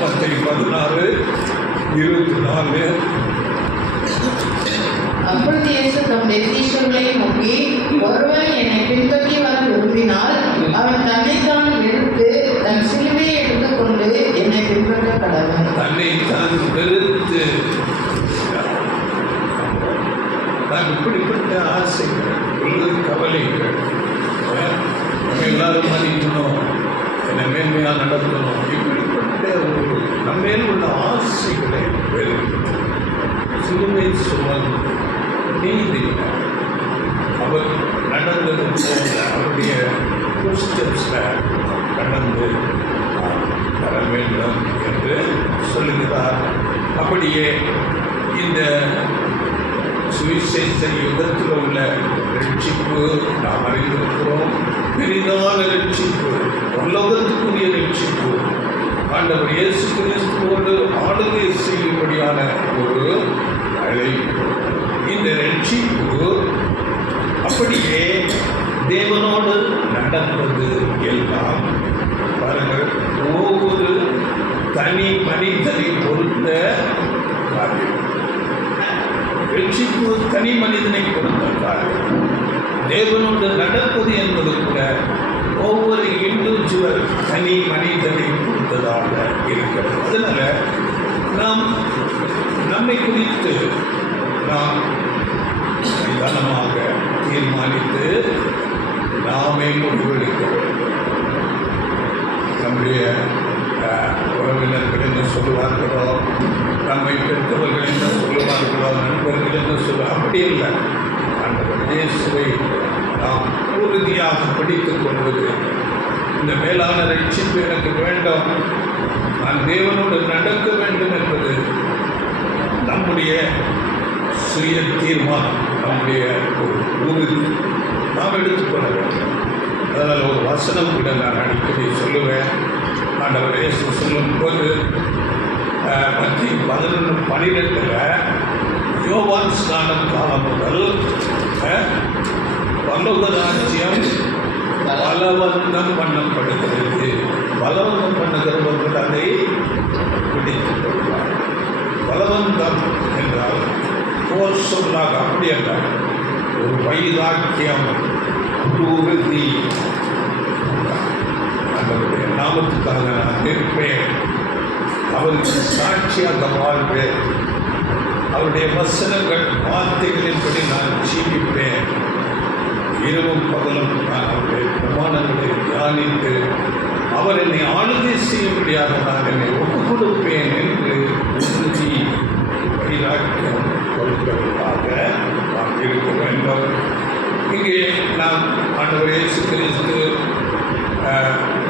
மத்தேயு 16:24. அப்பொழுது இயேசு தம்முடைய சீஷர்களை நோக்கி, ஒருவன் என்னை பின்பற்றி வர விரும்பினால் அவன் தன்னைத்தான் வெறுத்து தன் சிலுவையை எடுத்துக்கொண்டு என்னை பின்பற்ற கடவன். தன்னைத்தான் வெறுத்து நான் இப்படிப்பட்ட ஆசைகள், கவலைகள், நம்ம எல்லாரும் மதிக்கணும், என்னை மேன்மையாக நடத்தணும், இப்படிப்பட்ட ஒரு நம்மேல் உள்ள ஆசைகளை வெறுத்து சிலுவை சுமந்து நீதி அவர் நடந்தது போல அவருடைய ஸ்டெப்ஸில் கடந்து வர வேண்டும் என்று சொல்லுகிறார். அப்படியே இந்த சுவிசேஷ யுகத்தில் உள்ள ரட்சிப்பு நாம் அறிந்திருக்கிறோம். பெரிதான ரட்சிப்பு, உலகத்துக்குரிய ரட்சிப்பு, ஆண்டவர் இயேசு கிறிஸ்துவோடு ஆளுகை செய்யும்படியான ஒரு அழைப்பு. இந்த ரட்சிப்பு அப்படியே தேவனோடு நடப்பது எல்லாம் பாருங்கள், ஒவ்வொரு தனி மனிதனை பொறுத்த காரியம். ரட்சிப்பு தனி மனிதனை பொறுத்த காரியம். தேவனோடு நடப்பது என்பது கூட ஒவ்வொரு இண்டிவிஜுவல் தனி மனிதனை பொறுத்ததாக இருக்கிறது. அதனால நாம் நம்மை குறித்து நாம் நிதானமாக தீர்மானித்து நாமே முடிவெடுக்க வேண்டும். நம்முடைய உறவினர்கள் என்ன சொல்லுவார்களோ, நம்மை பெற்றவர்கள் என்ன சொல்லுவார்களோ, நண்பர்கள் என்ன சொல்லுவார், அப்படி இல்லை. ஆண்டவர் இயேசுவை நாம் உறுதியாக பிடித்துக் கொள்வது, இந்த மேலான ரட்சிப்பு எனக்கு வேண்டும், நான் தேவனோடு நடக்க வேண்டும் என்பது நம்முடைய சுய தீர்மானம், நம்முடைய ஒரு உறுதி நாம் எடுத்துக்கொள்ள வேண்டும். அதனால் ஒரு வசனம் கூட நான் அடிக்கடி சொல்லுவேன். ஆண்டவர் இயேசு சொல்லும்போது மத்திய 11:12 யோவான் ஸ்நானம் காலம் முதல் பரலோக ராஜ்யம் பலவந்தம் பண்ணப்படுகிறது. பலவந்தம் பண்ணுகிறவர்கள் அதை பிடித்துக் கொள்வார். பலவந்தம் என்றால் போர்சொல்லாக அப்படி என்றால் ஒரு வைராக்கியம், ஒரு உறுதி. அவருடைய நாமத்துக்காக நான் நிற்பேன், அவருக்கு சாட்சியாக வாழ்வேன், அவருடைய வசனங்கள் வார்த்தைகளின்படி நான் ஜீவிப்பேன், இரவும் பகலும் நான் அவருடைய பிரமாணங்களை தியானித்து அவர் என்னை ஆளுகை செய்யும்படியாக நான் என்னை ஒப்புக் கொடுப்பேன் என்று உறுதி வைராக்கியம் கொள்வதற்காக நாம் இருக்க வேண்டும். இங்கே நாம் ஆண்டவர் இயேசு கிறிஸ்து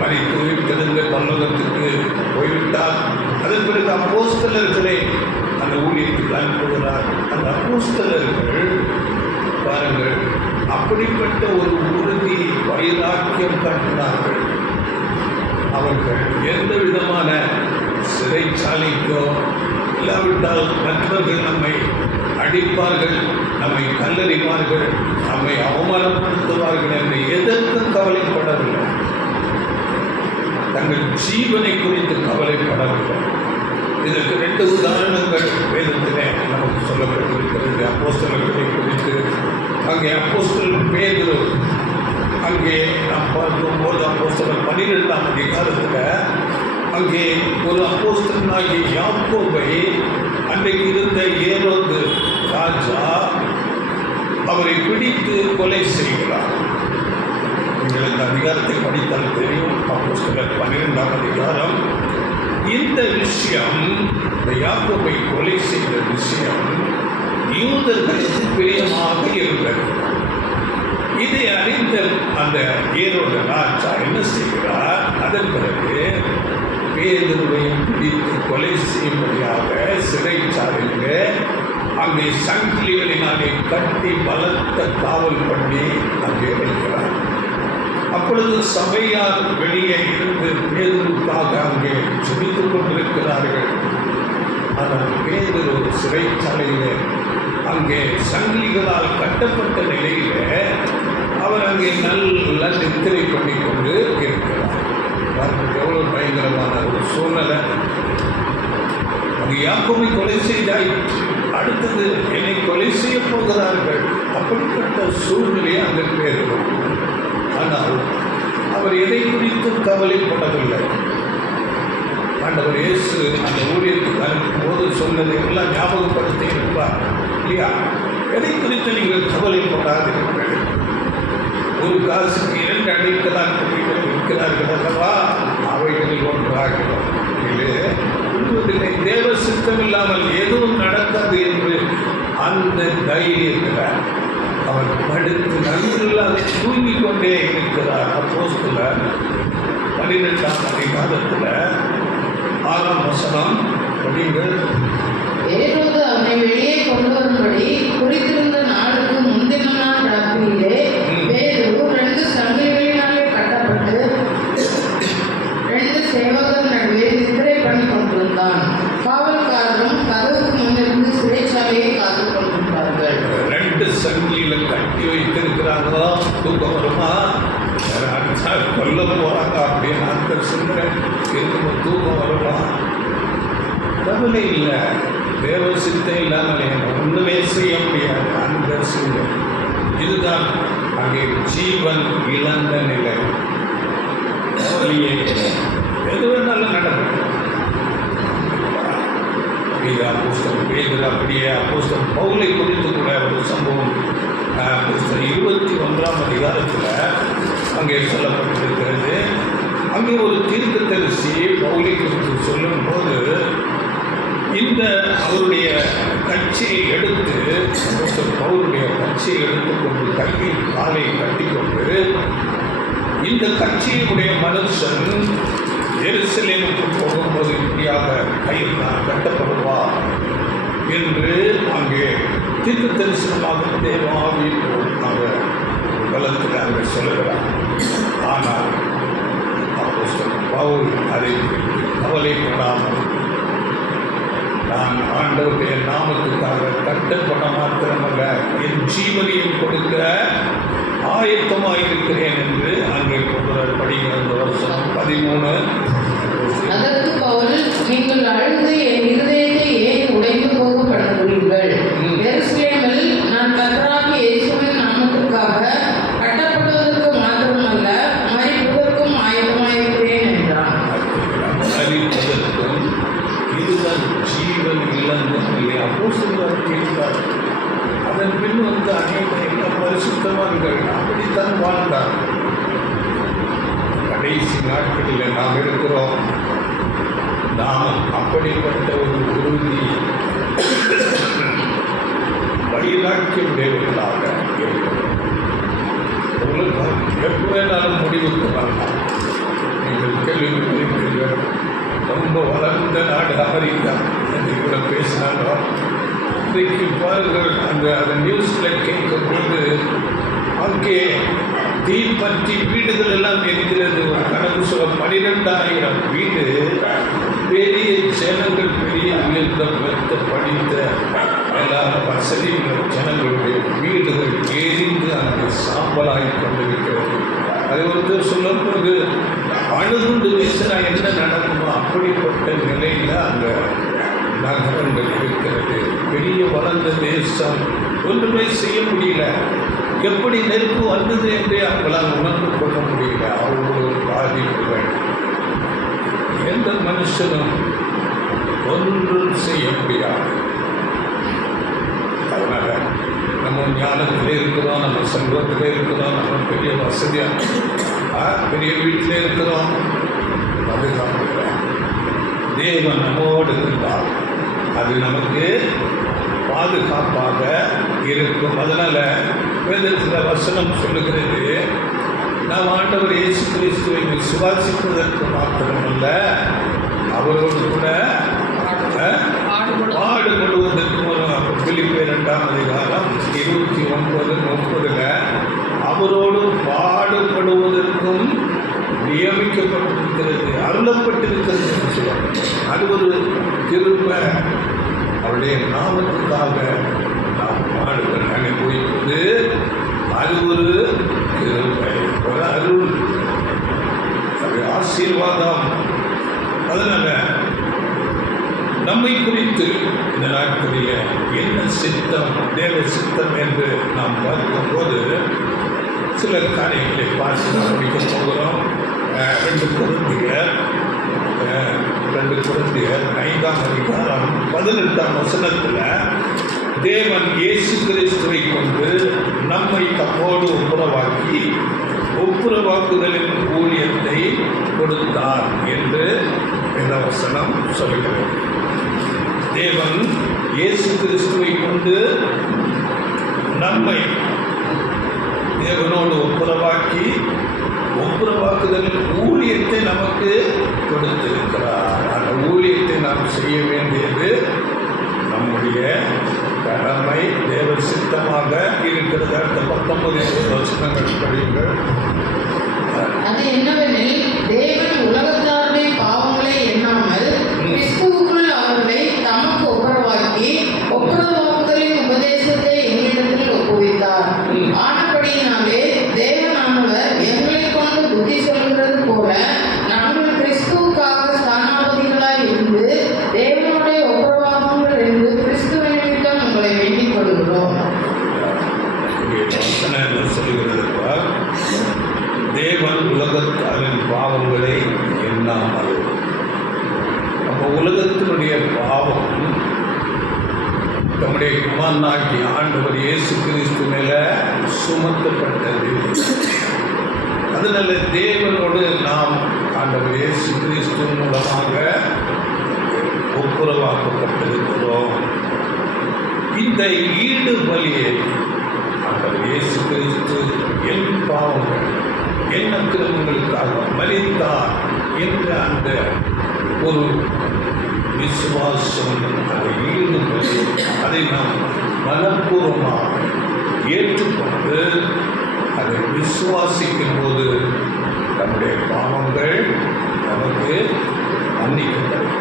மரித்து உயிர்த்தெழுந்த பரலோகத்துக்கு போய்விட்டார். அதன் பிறகு அப்போஸ்தலர்களை அந்த ஊழியத்துக்கு அனுப்புகிறார். அந்த அப்போஸ்தலர்கள் பாருங்கள், அப்படிப்பட்ட ஒரு உறுதி வைராக்கியம் காட்டினார்கள். அவர்கள் எந்த விதமான சிறைச்சாலைக்கோ இல்லாவிட்டால் மற்றவர்கள் நம்மை அடிப்பார்கள், நம்மை கல்லறிவார்கள், நம்மை அவமானப்படுத்துவார்கள் என்று எதற்கும் கவலைப்படவில்லை. தங்கள் ஜீவனை குறித்து கவலைப்படவில்லை. இதற்கு 2 உதாரணங்கள் வேதத்திலே நமக்கு சொல்லப்பட்டிருக்கிறது. அப்போஸ்தலர்களை குறித்து அங்கே அப்போஸ்தலர் பேதுரு, அங்கே நாம் பார்க்கும்போது அப்போஸ்தலர் 12ஆம் அதிகாரத்தில் அங்கே ஒரு அப்போஸ்தலனாகிய யாக்கோபை அன்றைக்கு இருந்த ஏரோது ராஜா அவரை பிடித்து கொலை செய்கிறார். உங்களுக்கு அதிகாரத்தை படித்தால் தெரியும். அப்போஸ்தலர் 12ஆம் அதிகாரம். இந்த விஷயம், இந்த யாக்கோபை கொலை செய்த விஷயம் யூதர்களுக்கு பிரியமாக இருந்தது. இதை அறிந்த அந்த ஏரோது ராஜா என்ன செய்கிறார்? அதன் பிறகு பேதுருவை பிடித்து கொலை செய்யும்படியாக சிறைச்சாலையிலே அங்கே சங்கிலிகளினாலே கட்டி பலத்த காவல் பண்ணி அங்கே வைக்கிறார். அப்பொழுது சபையார் வெளியே இருந்து பேதுருக்காக அங்கே ஜெபித்துக் கொண்டிருக்கிறார்கள். ஆனால் பேதுரு சிறைச்சாலையிலே அங்கே சங்கிலிகளால் கட்டப்பட்ட நிலையிலே அவர் அங்கே நல்ல நித்திரை பண்ணி கொண்டு இருக்கிறார். எவ்வளவு பயங்கரமான ஒரு சூழ்நிலை. அங்கு யாக்கோபை கொலை செய்தாய், அடுத்தது என்னை கொலை செய்ய போகிறார்கள். அப்படிப்பட்ட சூழ்நிலையை அங்கே பேரும். ஆனால் அவர் எதை குறித்தும் கவலைப்படவில்லை. ஆண்டவர் இயேசு அந்த ஊழியத்துக்கு அனுப்பும்போது சொன்னதை எல்லாம் ஞாபகப்படுத்தி இருப்பார் இல்லையா? எதை குறித்து நீங்கள் கவலைப்படாதீர்கள். ஒரு காசுக்கு 2 அடைக்கலான் இருக்கிறார்கள் அல்லவா? அவைகளில் ஒன்றாகிறோம். இது தேவ சித்தம் இல்லாமல் எதுவும் நடக்காது என்று அந்த தைரியத்தில் அவர் படுத்து நன்றில்லாத தூங்கிக் கொண்டே இருக்கிறார். அப்போஸ்தலர் 12ஆம் அதிகாரத்தில் 6ஆம் வசனம் படிங்கள். ஏரோது அவனை வெளியே கொண்டு வரும்படி குறித்திருந்த நாளுக்கு முந்தின நாள் ராத்திரியிலே பேதுரு 2 சங்கிலிகளினாலே கட்டப்பட்டு 2 சேவகர் நடுவே நித்திரை பண்ணி கொண்டிருந்தான். காவல்காரரும் கதவுக்கு முன்னிருந்து சிறைச்சாலையை காத்து கொண்டிருந்தார்கள். 2 சங்கிலியில கட்டி வைத்திருக்கிறாங்களோ, தூக்கம் வருமா? கொல்ல போறாங்க அப்படின்னு அந்த சிந்தனை இருக்கும்போது தூக்கம் வருமா? கவலை இல்லை. தேவ சித்தம் இல்லாமல் ஒன்றுமே செய்ய முடியாது. அந்த சிந்தை இதுதான் அங்கே ஜீவன் இழந்த நிலை. கவலையே எது வேணாலும் நடக்கும். இது அப்போஸ்தலர் பேதுரு அப்படியே அப்போஸ்தலர் பவுலை குறித்து கூட ஒரு சம்பவம் அப்போஸ்தலர் 21ஆம் அதிகாரத்தில் அங்கே சொல்லப்பட்டிருக்கிறது. அங்கே ஒரு தீர்க்கதரிசி பவுலை குறித்து சொல்லும்போது இந்த அவருடைய கட்சியை எடுத்து பவுலுடைய கட்சியை எடுத்துக்கொண்டு கையில் காலை கட்டிக்கொண்டு இந்த கட்சியினுடைய மனுஷன் எருசலேமுக்கு போகும்போது இப்படியாக கையில் கட்டப்படுவா என்று அங்கே தீர்க்க தரிசனமாக தேவாவின் அங்கே பலத்தில் அங்கே சொல்லுகிறார். ஆனால் அப்போஸ்தலன் பவுல் அதை கவலைப்படாமல், நான் ஆண்டவருடைய நாமத்துக்காக கட்டப்பட மாத்திரமல்ல, என் ஜீவனையும் கொடுக்க ஆயத்தமாயிருக்கிறேன் என்று அங்கே கொண்டு படிக்கிற வருஷம் 13. அதற்கு பவுல், நீங்கள் அழுது என் இருதயத்தை ஏன் உடைந்து போக பண்ணுகிறீர்கள்? எருசலேமில் நான் கர்த்தராகிய இயேசுவின் நாமத்திற்காக கட்டப்படுவதற்கு மாத்திரமல்ல, மரிப்பதற்கும் ஆயத்தமாயிருக்கிறேன் என்றான். மரிப்பதற்கும் இதுதான் ஜீவன் இழந்தும் இல்லை. அப்போஸ்தலர் கேட்கிறார். அதன் பின் அநேக பரிசுத்தவான்கள் அப்படித்தான் வாழ்ந்தார். கடைசி நாட்களில் நாம் இருக்கிறோம். நாம் அப்படிப்பட்ட ஒரு உறுதி வைராக்கியமுடையவர்களாக இருக்கிறோம். உலகம் எப்போனாலும் முடிவுக்கு வரலாம். நீங்கள் கேள்விப்பட்டிருக்கிறீர்கள், ரொம்ப வளர்ந்த நாடு அமெரிக்கா என்று கூட பேசினாலும் இன்றைக்கு பாருங்கள், அந்த நியூஸில் கேட்கும்போது அங்கே தீப்பற்றி வீடுகள் எல்லாம் எரிகிறது. ஒரு கணக்கு சொல்ல 12,000 வீடு, பெரிய ஜனங்கள், பெரிய உயர்ந்த மெத்த படித்த எல்லா வசதி ஜனங்களுடைய வீடுகள் எரிந்து அங்கே சாம்பலாகி கொண்டிருக்கிறது. அதை ஒருத்தர் சொல்லும்போது அணுகுண்டு வீசினா என்ன நடக்குமோ அப்படிப்பட்ட நிலையில் அந்த நகரங்கள் இருக்கிறது. பெரிய வளர்ந்த தேசம், ஒன்றுமே செய்ய முடியல. எப்படி நெருப்பு வந்தது என்று அவங்களால் உணர்ந்து கொள்ள முடியல. அவ்வளவு பாதிப்புகள். எந்த மனுஷனும் ஒன்றும் செய்ய முடியாது. அதனால நம்ம ஞானத்திலே இருக்கிறோம், நம்ம செல்வத்திலே இருக்கிறோம், நம்ம பெரிய வசதியாக பெரிய வீட்டிலே இருக்கிறோம். அதுதான் தேவன் நம்மோடு இருந்தால் அது நமக்கு பாதுகாப்பாக இருக்கும். அதனால் வேதத்தில் வசனம் சொல்லுகிறது, நாம் ஆண்டவர் இயேசு கிறிஸ்துவை விசுவாசிப்பதற்கு மாத்திரமல்ல, அவரோடு கூட பாடுபடுவதற்கு பிலிப்பியர் 2ஆம் அதிகாரம் 29-30 அவரோடு பாடுபடுவதற்கும் நியமிக்கப்பட்டிருக்கிறது, அருளப்பட்டிருக்கிறது என்று சொல்லுவாங்க. அது ஒரு கிருபை. அவருடைய நாமத்துக்காக நாம் பாடுகள் அனுபவிப்பது அது ஒரு கிருபை, ஒரு அருள், அது ஆசீர்வாதம். அதனால நம்மை குறித்து இந்த நாட்களில் என்ன சித்தம், தேவ சித்தம் என்று நாம் பார்க்கும்போது சில காரியங்களை பார்த்து நாம் முடிக்க போகிறோம். 2 Corinthians 5ஆம் அதிகாரம் 18ஆம் வசனத்தில் தேவன் இயேசு கிறிஸ்துவை கொண்டு நம்மை தம்மோடு ஒப்புரவாக்குதலின் ஊழியத்தை கொடுத்தார் என்று இந்த வசனம் சொல்கிறது. தேவன் இயேசு கிறிஸ்துவை கொண்டு நம்மை தேவனோடு ஒப்புரவாக்குதலின் ஊழியத்தை நமக்கு கொடுத்திருக்கிறார். அந்த ஊழியத்தை நாம் செய்ய வேண்டியது நம்முடைய கடமை, தேவ சித்தமாக இருக்கிறது. அடுத்த 19 வசனங்கள் படியுங்கள். அது என்னவெனில், தேவன் உலகத்தாருடைய பாவங்களை எண்ணாமல் கிறிஸ்துவுக்குள் அவர்களை தமக்கு ஒப்புரவாக்குதலின் உபதேசத்தை எங்களிடத்தில் ஒப்புவித்தார். ஆனபடியினாலே தேவனானவர் எங்களை கொண்டு புத்தி சொல்கிறது போல, நாங்கள் கிறிஸ்துவுக்காக ஸ்தானாபதிகளாய் இருந்து தேவனுடைய ஒப்புரவாகுங்கள் என்று கிறிஸ்துவ நிமித்தம் உங்களை வேண்டிக் கொள்கிறோம். தேவன் உலகத்தாரின் பாவங்களை எண்ணாமல், நம்ம உலகத்தினுடைய பாவம் நம்முடைய குமாரனாகிய ஆண்டவர் இயேசு கிறிஸ்து மேல சுமத்தப்பட்டது. அதனால தேவனோடு நாம் ஆண்டவர் இயேசு கிறிஸ்து மூலமாக ஒப்புரவாக்கப்பட்டிருக்கிறோம். இந்த ஈடு பலியை ஆண்டவர் இயேசு கிறிஸ்து என் பாவங்கள், என் அக்கிரமங்களுக்காக மரித்தார் என்ற அந்த ஒரு விசுவாசம், அதை ஈடுபட்டு அதை நாம் மனப்பூர்வமாக ஏற்றுக்கொண்டு அதை விசுவாசிக்கும் போது நம்முடைய பாவங்கள் நமக்கு மன்னிக்கப்படும்.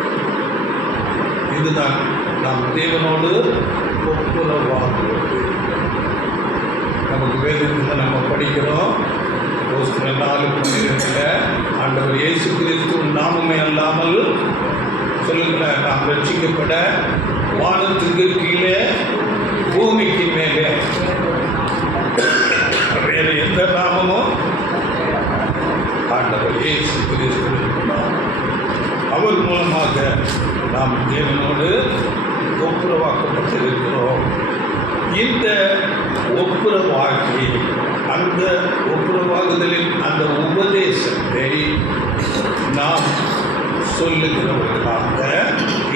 இதுதான் நாம் தேவனோடு ஒப்புரவாகுவது. நமக்கு வேதத்தில் நம்ம படிக்கிறோம், 4:12 ஆண்டவர் இயேசு கிறிஸ்து நாமமே அல்லாமல் சொல்லுங்களேன், நாம் ரட்சிக்கப்பட வானத்துக்கு கீழே பூமிக்கு மேலே வேறு எந்த நாமமும் ஆண்டவர் இயேசு கிறிஸ்து அவர் மூலமாக நாம் தேவனோடு ஒப்புரவாக்கப்பட்டிருக்கிறோம். இந்த ஒப்புரவாகி அந்த ஒப்புரவாகுதலின் அந்த உபதேசத்தை நாம் சொல்லுகிறவர்களாக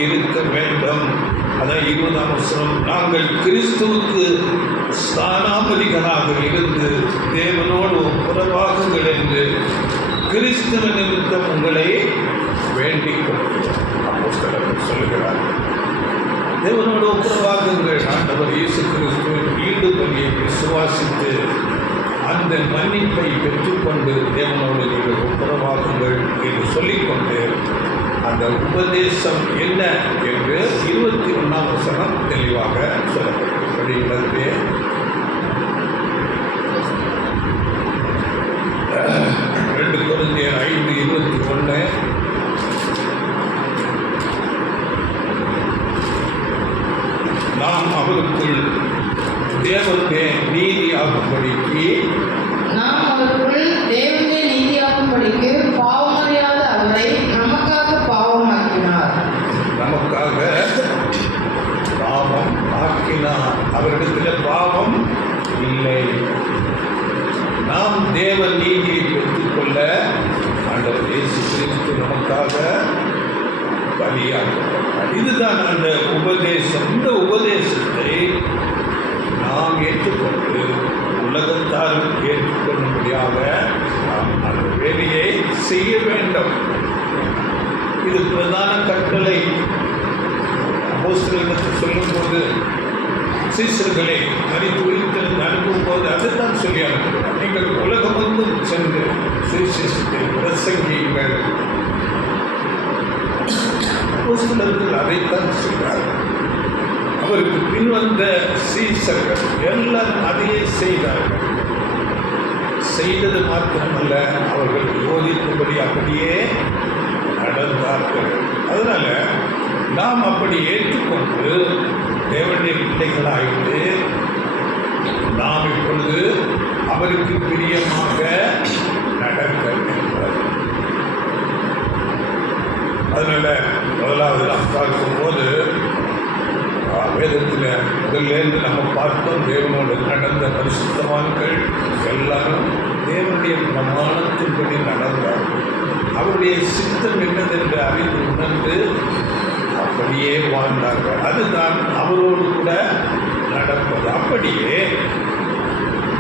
இருக்க வேண்டும். அதான் 20ஆம் வசனம், நாங்கள் கிறிஸ்துவுக்கு ஸ்தானாபதிகளாக இருந்து தேவனோடு ஒப்புரவாகுங்கள் என்று கிறிஸ்துவ நிமித்தம் உங்களை வேண்டிக் கொள்கிறோம். அப்போஸ்தலர்கள் சொல்லுகிறார்கள், தேவனோடு ஒப்புரவாகுங்கள். ஆண்டவர் இயேசு கிறிஸ்துவின் ஈடு பலியை விசுவாசித்து அந்த மன்னிப்பை பெற்றுக்கொண்டு தேவனோடு நீங்கள் ஒப்புரவாகுங்கள் என்று சொல்லிக்கொண்டு அந்த உபதேசம் என்ன என்று 21ஆம் வசனம் தெளிவாக சொல்லப்படுகிறது. 2 கொரிந்தியர் 5:21 நாம் அவருக்குள் தேவனுடைய நீதியாகும்படிக்கு பாவமறியாத அவரை நமக்காக பாவமாக்கினார். நமக்காக பாவம் ஆக்கினார். அவரிடத்தில் பாவம் இல்லை. நாம் தேவ நீதியை பெற்றுக்கொள்ள ஆண்டவர் இயேசு கிறிஸ்து நமக்காக பலியாக்கப்பட்டார். இதுதான் அந்த உபதேசம். இந்த உபதேசத்தை நாம் ஏற்றுக்கொண்டு உலகத்தாரும் ஏற்றுக்கொள்ளும்படியாக நாம் அந்த வேலையை செய்ய வேண்டும். இது பிரதான கட்டளை. அப்போஸ்தலர்களுக்கு சொல்லும்போது சீசர்களை மரித்து உயிர்த்தெழுந்து அனுப்பும்போது அதைத்தான் சொல்லி அனுப்புகிறார். நீங்கள் உலகமெங்கும் சென்று சுவிசேஷத்தை பிரசங்கியுங்கள். அப்போஸ்தலர்கள் அதைத்தான் சொல்கிறார்கள். அவருக்கு பின்வந்த சீசர்கள் எல்லாரும் அதையே செய்தார்கள். செய்தது மாத்திரமல்ல, அவர்கள் போதித்தபடி அப்படியே நடந்தார்கள். அதனால நாம் அப்படி ஏற்றுக்கொண்டு தேவனுடைய பிள்ளைகளாயிட்டு நாம் இப்பொழுது அவருக்கு பிரியமாக நடக்க வேண்டும். அதனால முதலாவது நாம் பார்க்கும்போது வேதத்தில் முதல்லேருந்து நம்ம பார்த்தோம், தேவனோடு நடந்த பரிசுத்தவான்கள் எல்லாரும் தேவனுடைய பிரமாணத்தின்படி நடந்தார்கள். அவருடைய சித்தம் என்னதென்று அறிந்து உணர்ந்து அப்படியே வாழ்ந்தார்கள். அதுதான் அவரோடு கூட நடப்பது. அப்படியே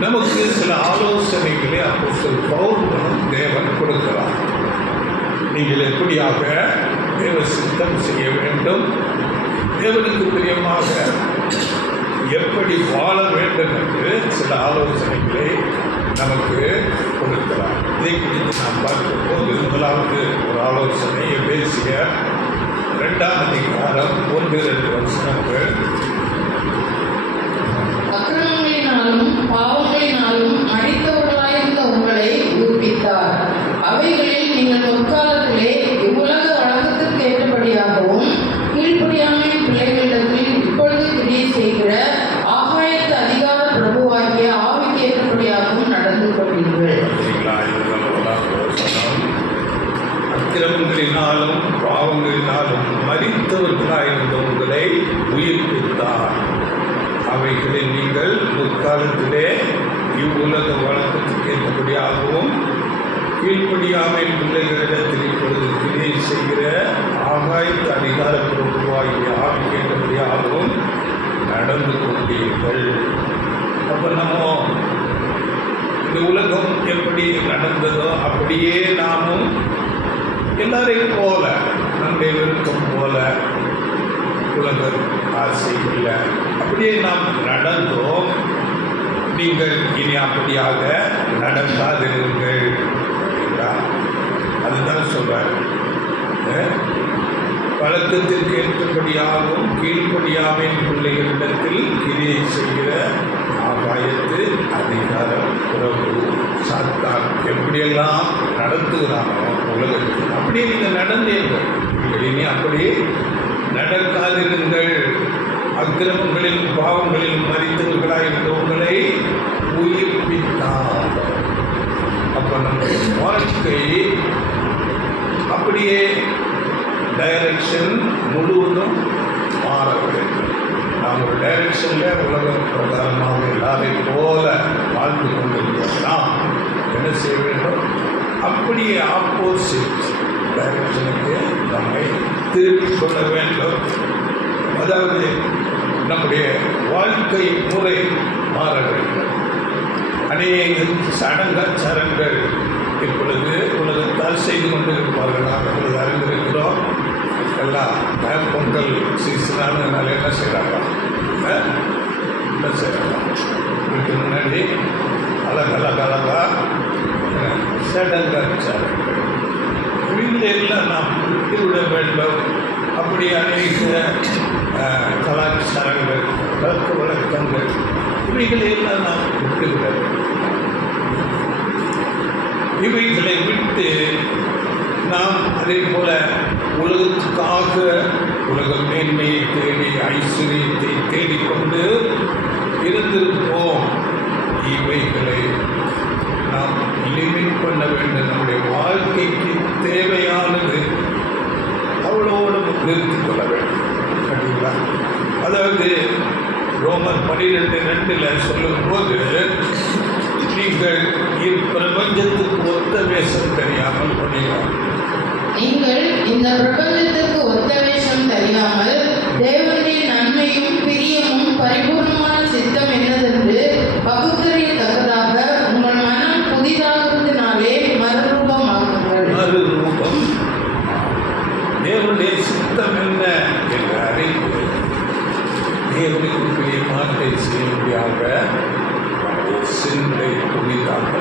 நமக்கு சில ஆலோசனைகளை அப்போஸ்தலன் பவுலும் தேவன் கொடுக்கிறார். நீங்கள் எப்படியாக தேவ சித்தம் செய்ய வேண்டும், தேவனுக்கு பிரியமாக எப்படி வாழ வேண்டும் என்று சில ஆலோசனைகளை நமக்கு கொடுக்கிறார். இதை குறித்து நாம் பார்க்கும்போது முதலாவது ஒரு ஆலோசனை எபேசியர் 2ஆம் அதிகாரம் 1-2 வசனங்கள். அக்கிரமங்களினாலும் பாவங்களினாலும் அழித்தவர்களாயிருந்த உங்களை உயிர்ப்பித்தார். அவைகளில் நீங்கள் முற்காலத்திலே இவ்வுலக வழக்கத்திற்கு ஏற்றபடியாகவும் கீழ்ப்படியாமையின் பிள்ளைகளிடத்தில் இப்பொழுது கிரியை செய்கிற ஆகாயத்து அதிகார பிரபுவாகிய ஆவிக்கு ஏற்றபடியாகவும் நடந்து கொண்டீர்கள். அக்கிரமங்களினாலும் பாவங்களினாலும் மரித்தவர்களாயிருந்த உங்களை உயிர்ப்பித்தார். அவைகளில் நீங்கள் முற்காலத்திலே இவ்வுலக வழக்கத்துக்கு ஏற்றபடியாகவும் கீழ்ப்படியாமை பிள்ளைகளிடத்தில் இப்பொழுது கிரியை செய்கிற ஆகாயத்து அதிகார பிரபுவாகிய ஆவிக்கு ஏற்றபடியாகவும் நடந்து கொண்டீர்கள். அப்போ நம்ம இந்த உலகம் எப்படி நடந்ததோ அப்படியே நாமும் எல்லாரையும் போல நம்முடைய விருப்பம் போல உலக ஆசை இல்லை, அப்படியே நாம் நடந்தோம். நீங்கள் இனி அப்படியாக நடக்காதிருங்கள். அதுதான் சொல்றார். பழக்கத்திற்கு ஏற்றபடியாகவும் கீழ்ப்படியாவின் பிள்ளைகளிடத்தில் கிரியை செய்கிற ஆகாயத்து அதிகாரம் பிரபு சாத்தான் எப்படியெல்லாம் நடத்துகிறானோ உலகத்தில் அப்படியே நீங்கள் நடந்தீர்கள். இனி அப்படி நடக்காதிருங்கள். அக்கிரமங்களில் பாவங்களில் மறித்தவர்களாயிருந்த உங்களை உயிர்ப்பித்தார். அப்போ நம்ம வாழ்க்கை அப்படியே டைரக்ஷன் முழுவதும் மாற வேண்டும். நாம் ஒரு டைரக்ஷனில் உலக பிரகாரமாக எல்லாரையும் போல வாழ்ந்து கொண்டிருக்கிறோம்னா என்ன செய்ய வேண்டும்? அப்படியே ஆப்போசிட் டைரக்ஷனுக்கு நம்மை திருப்பிக் கொள்ள வேண்டும். அதாவது நம்முடைய வாழ்க்கை முறை மாற வேண்டும். அநேக சடங்காச்சாரங்கள் இப்பொழுது உலகத்தால் செய்து கொண்டிருப்பார்கள். நாம் இப்பொழுது அறிந்திருக்கிறோம். எல்லாம் பொங்கல் சீசனால என்ன செய்கிறாங்க? என்ன செய்கிறாங்க? இதுக்கு முன்னாடி அழகழகழகா சடங்காச்சாரங்கள் இவைகளெல்லாம் நாம் விட்டுவிட வேண்டும். அப்படி அநேக கலாச்சாரங்கள் பழக்க வழக்கங்கள் இவைகளெல்லாம் நாம் விட்டுவிட வேண்டும். இவைகளை விட்டு நாம் அதே போல உலகத்துக்காக உலக மேன்மையை தேடி ஐஸ்வர்யத்தை தேடிக்கொண்டு இருந்திருப்போம். இவைகளை நாம் லிமிட் பண்ண வேண்டும். நம்முடைய வாழ்க்கைக்கு தேவையானது அவ்வளோடு நிறுத்திக் கொள்ள வேண்டும். கண்டிப்பா. அதாவது ரோமர் 12:2 சொல்லும்போது, நீங்கள் இப்பிரபஞ்சத்துக்கு ஒத்த வேஷம் தெரியாமல் பண்ணினார். நீங்கள் இந்த பிரபஞ்சத்துக்கு ஒத்த வேஷம் தெரியாமல் தேவனுடைய நன்மையும் பிரியமும் பரிபூர்ணமான சித்தம் என்னதென்று பகுத்தறியத்தக்கதாக உங்கள் மனம் புதிதாகிறதுனாலே மறுரூபமாகுங்கள். மறுரூபம் தேவனுடைய சித்தம் என்ன என்று அறிந்து தேவனுக்கு பிரியமானதை செய்யும்படியாக சிந்தை புதிதாக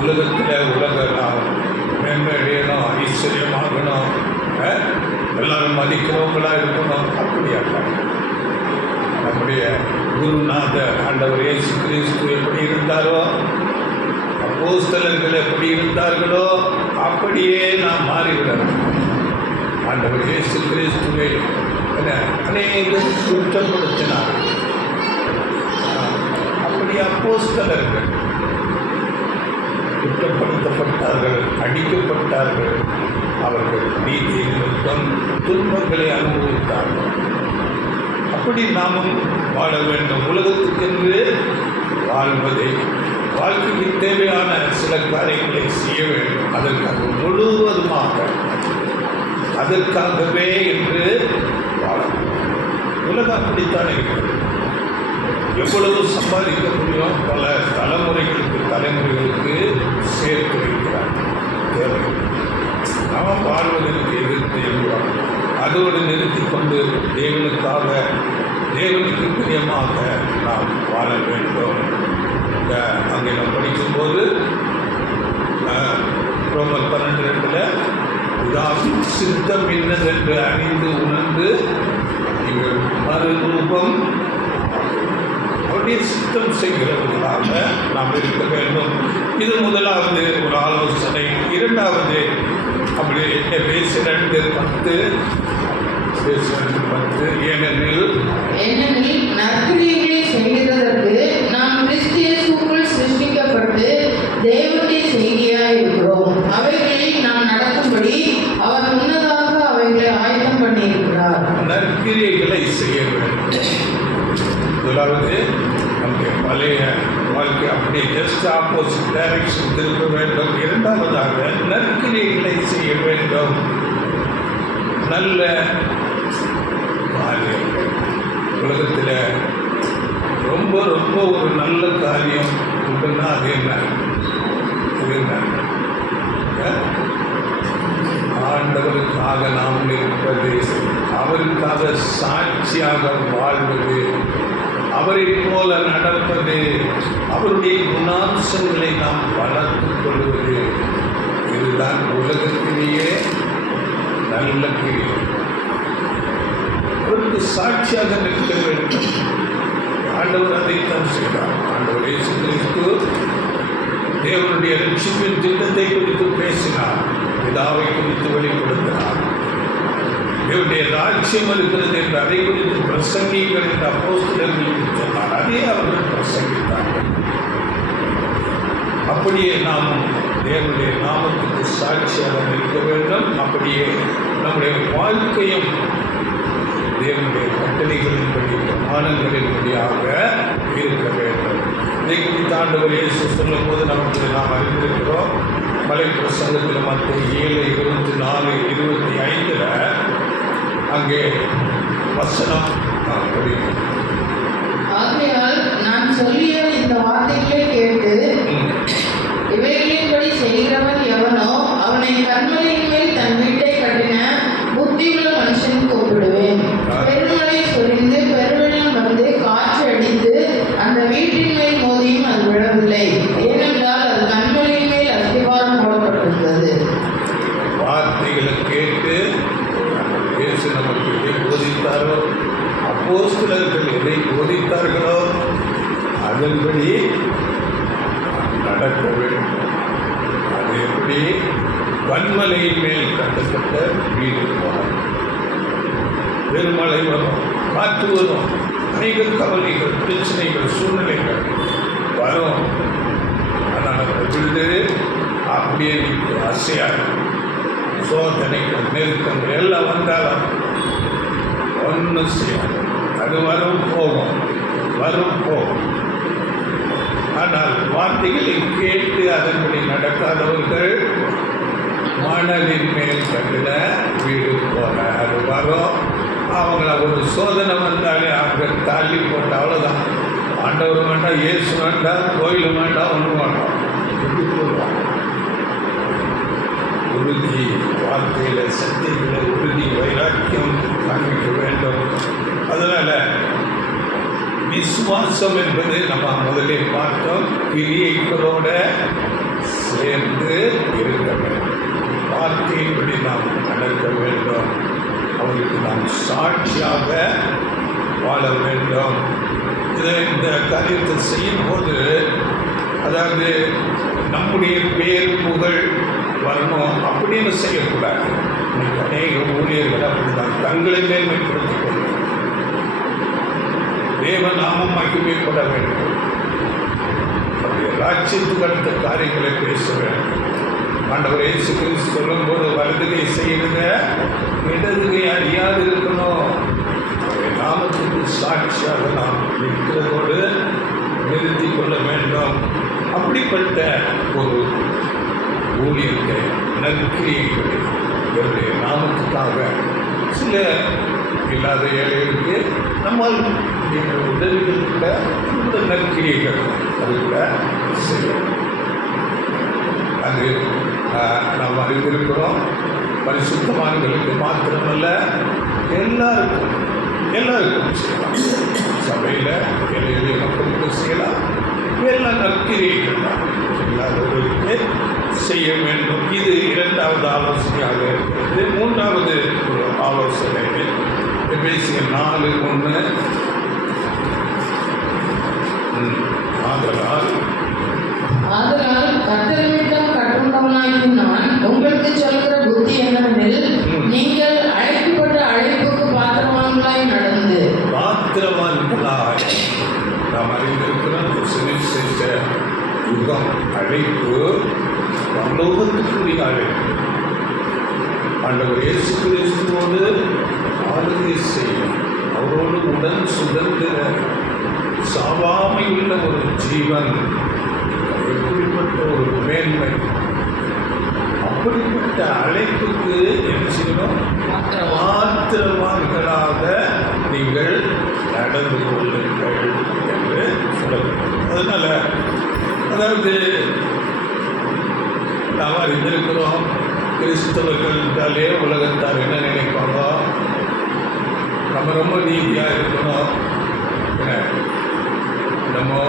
உலகத்தில் நாம் மேன்மையடையணும், ஐஸ்வர்யமாகணும், எல்லாரும் மதிக்கிறவங்களாக இருக்கணும். அப்படியாக நம்முடைய குருநாத ஆண்டவர் இயேசு கிறிஸ்து எப்படி இருந்தாரோ, அப்போஸ்தலர்கள் எப்படி இருந்தார்களோ அப்படியே நாம் மாறிவிடணும். ஆண்டவர் இயேசு கிறிஸ்துவை அநேகம் குற்றப்படுத்தினார். அப்படி அப்போஸ்தலர்கள் குற்றப்படுத்தப்பட்டார்கள், அடிக்கப்பட்டார்கள், அவர்கள் நீதி நிமித்தம் துன்பங்களை அனுபவித்தார்கள். அப்படி நாமும் வாழ வேண்டும். உலகத்துக்கென்று வாழ்வதை, வாழ்க்கைக்கு தேவையான சில காரியங்களை செய்ய வேண்டும். அதற்காக முழுவதுமாக அதற்காகவே என்று வாழ. உலகம் அப்படித்தான் இருக்கிறது. எவ்வளவு சம்பாதிக்க முடியும்? பல தலைமுறைகளுக்கு சேர்த்து வைக்கிறார். தேவை நாம் வாழ்வதற்கு எதிர்த்து எழுதுவார். அதோடு நிறுத்தி கொண்டு தேவனுக்காக, தேவனுக்கு பிரியமாக நாம் வாழ வேண்டும். அங்கே நாம் படிக்கும்போது ரோமர் 12:2 இதாகும் சித்தம் என்னதென்று அறிந்து உணர்ந்து நீங்கள் மறுரூபம் அவருடைய சித்தம் செய்கிறவர்களாக நாம் இருக்க வேண்டும். இது முதலாவது ஒரு ஆலோசனை. இரண்டாவது அப்படி பேச 2:10 ஏனெனில் நற்கிரியைகளை செய்கிறதற்கு நாம் கிறிஸ்து இயேசுவுக்குள் சிருஷ்டிக்கப்பட்டு தேவனுடைய செய்தியாய் இருக்கிறோம். அவைகளில் நாம் நடக்கும்படி அவர் முன்னதாக அவைகளை ஆயத்தம் பண்ணியிருக்கிறார். நற்கிரியைகளை செய்ய வேண்டும். முதலாவது நம்முடைய பழைய வாழ்க்கை அப்படியே ஜஸ்ட் ஆப்போசிட் டைரக்ஷன் திரும்ப வேண்டும். இரண்டாவதாக நற்கிரியைகளை செய்ய வேண்டும். நல்ல காரியங்கள் உலகத்தில் ரொம்ப ரொம்ப ஒரு நல்ல காரியம் உண்டுன்னா அது என்ன? ஆண்டவருக்காக நாம் இருப்பது, அவருக்காக சாட்சியாக வாழ்வது, அவரை போல போல நடப்பது, அவருடைய குணாம்சங்களை நாம் வளர்த்துக் கொள்வது, இதுதான் உலகத்திலேயே நல்ல கிரியை. அவருக்கு சாட்சியாக நிற்க வேண்டும். ஆண்டவர் அதைத்தான் செய்தார். ஆண்டவர் இயேசு கிறிஸ்து தேவனுடைய ரட்சிப்பின் திட்டத்தை குறித்து பேசினார், பிதாவை குறித்து வெளிப்படுத்தினார். தேவனுடைய ராஜ்யம் இருக்கிறது என்று அதை குறித்து பிரசங்கிகள் என்று அப்போஸ்தலர்களுக்கு சொன்னார். அதே அவர்கள் பிரசங்கித்தார்கள். அப்படியே நாம் தேவனுடைய நாமத்துக்கு சாட்சியாக நிற்க வேண்டும். அப்படியே நம்முடைய வாழ்க்கையும் தேவனுடைய கட்டளைகளின்படி பிரமாணங்களின்படியாக இருக்க வேண்டும். இதை குறித்து ஆண்டவர் இயேசு சொல்லும் போது நமக்கு நாம் அறிந்திருக்கிறோம். மலை பிரசங்கத்தில் மத்திய 7:24-25 அங்கே வசனம் நாம் படிக்கிறோம். ஆகையால் நான் சொல்லிய இந்த வார்த்தைகளை கேட்டு இவைகளின்படி செய்கிறவன் எவனோ அவனை கன்மலையின் மேல் தன் வீட்டை கட்டின புத்தியுள்ள மனுஷனுக்கு ஒப்பிடுவேன். பெருமழை சொரிந்து பெருவெள்ளம் வந்து காற்று அடித்து அந்த வீட்டின் மேல் மோதியும் அது விழவில்லை, ஏனென்றால் அது கன்மலையின் மேல் அஸ்திவாரம் போடப்பட்டிருந்தது. வார்த்தைகளை கேட்டு இயேசு நமக்கு எதை போதித்தாரோ, அப்போஸ்தலர்கள் எதை போதித்தார்களோ அதன்படி நடக்க வேண்டும். அது எப்படி? வன்மலையின் மேல் கட்டப்பட்ட வீடு போல. பெருமழை வரும், காற்று வரும், அநேக கவலைகள், பிரச்சனைகள், சூழ்நிலைகள் வரும். ஆனால் அந்த வீடு அப்படியே அசையாது. சோதனைகள், நெருக்கங்கள் எல்லாம் வந்தாலும் ஒன்றும் செய்யாது. அது வரும் போகும், வரும் போகும். ஆனால் வார்த்தைகளை கேட்டு அதன்படி நடக்காதவர்கள் மணலின் மேல் கட்டின வீடு போல. அது வரும், அவங்கள ஒரு சோதனை வந்தாலே அவங்க தள்ளி போட்ட அவ்வளோதான். ஆண்டவர் வேண்டாம், இயேசு வேண்டாம், கோயில் வேண்டாம், ஒன்றும் வேண்டாம், எப்படி போடுவாங்க. உறுதி, வார்த்தையில் சத்தியங்களை உறுதி, வைராக்கியம் காண்பிக்க வேண்டும். அதனால் விசுவாசம் என்பது நம்ம முதலே பார்த்தோம், கிரியைகளோட சேர்ந்து இருக்க வேண்டும். வார்த்தையின்படி நாம் நடக்க வேண்டும். அவருக்கு நாம் சாட்சியாக வாழ வேண்டும். இந்த காரியத்தை செய்யும்போது, அதாவது நம்முடைய பேர் புகழ் வரணும் அப்படின்னு செய்யக்கூடாது. இன்னைக்கு அநேக ஊழியர்கள் அப்படிதான் தங்களை மேன்மைப்படுத்திக் கொள்ளும். தேவநாமம் மகிமைப்பட வேண்டும். ராஜ்யத்துக்கு அடுத்த காரியங்களை பேச வேண்டும். ஆண்டவர் இயேசு கிறிஸ்து சொல்லும்போது வலதுகை செய்கிறத இடதுகை அறியாது இருக்கணும். நாமத்துக்கு சாட்சியாக நாம் இருக்கிறதோடு நிறுத்தி கொள்ள வேண்டும். அப்படிப்பட்ட ஒரு ஊழியத்தை நற்கிரியைகளை இவருடைய நாமத்துக்காக சில இல்லாத ஏழைகளுக்கு நம்மால் உதவிகள் கூட இந்த நற்கிரியைகள் அது கூட செய்யும். அது நாம் அறிந்திருக்கிறோம். பரிசுத்தமானவர்களுக்கு மாத்திரமல்ல, எல்லாருக்கும் செய்யலாம். சபையில் எளிய மக்களுக்கு செய்யலாம். எல்லாம் நற்கிரியைகள் தான் எல்லாருக்கும் செய்ய வேண்டும். இது இரண்டாவது ஆலோசனையாக இருக்கிறது. மூன்றாவது ஒரு ஆலோசனை எபேசியர் 4:1 ஆதலால் கர்த்தரிடம் கட்டுண்டவனாகிய நான் உங்களுக்கு சொல்கிற புத்தி என்னவெனில், நீங்கள் அழைக்கப்பட்ட அழைப்புக்கு பாத்திரவான்களாய் நடந்து நாம் அறிந்திருக்கிறோம். சுவிசேஷ யுகம் அழைப்பு பரலோகத்துக்குரிய அழைப்பு. ஆண்டவர் இயேசு கிறிஸ்துவோடு ஆளுகை செய்யும், அவரோடு உடன் சுதந்திர சாவாமை உள்ள ஒரு ஜீவன், எப்படிப்பட்ட ஒரு மேன்மை. அப்படிப்பட்ட அழைப்புக்கு என்ன செய்யணும்? மாத்திரவான்களாக நீங்கள் நடந்து கொள்ளுங்கள் என்று சொல்லணும். அதனால் அதாவது நாம் அறிந்திருக்கிறோம், கிறிஸ்தவர்கள் என்றாலே உலகத்தார் என்ன நினைப்பாங்க? நம்ம ரொம்ப நீதியாக இருக்கணும், நம்ம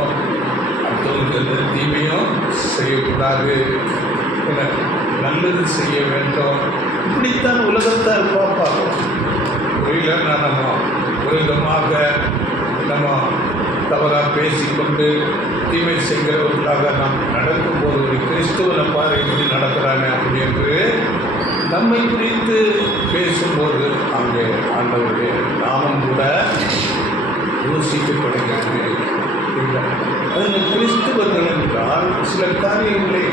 அடுத்தவங்களுக்கு எந்த தீமையும் செய்யக்கூடாது, நல்லது செய்ய வேண்டும். இப்படித்தான் உலகத்தார் பார்ப்பாங்க. புரியலன்னா நம்ம ஒரு விதமாக நம்ம தவறாக பேசிக்கொண்டு தீமை செய்கிறவர்களாக நாம் நடக்கும்போது ஒரு கிறிஸ்துவனை பாரு எப்படி நடக்கிறாங்க அப்படி என்று நம்மை குறித்து பேசும்போது அங்கே ஆண்டவருடைய நாமம் கூட யோசிக்கப்படுகிறது. அதில் கிறிஸ்துவர்கள் என்றால் சில காரியங்களை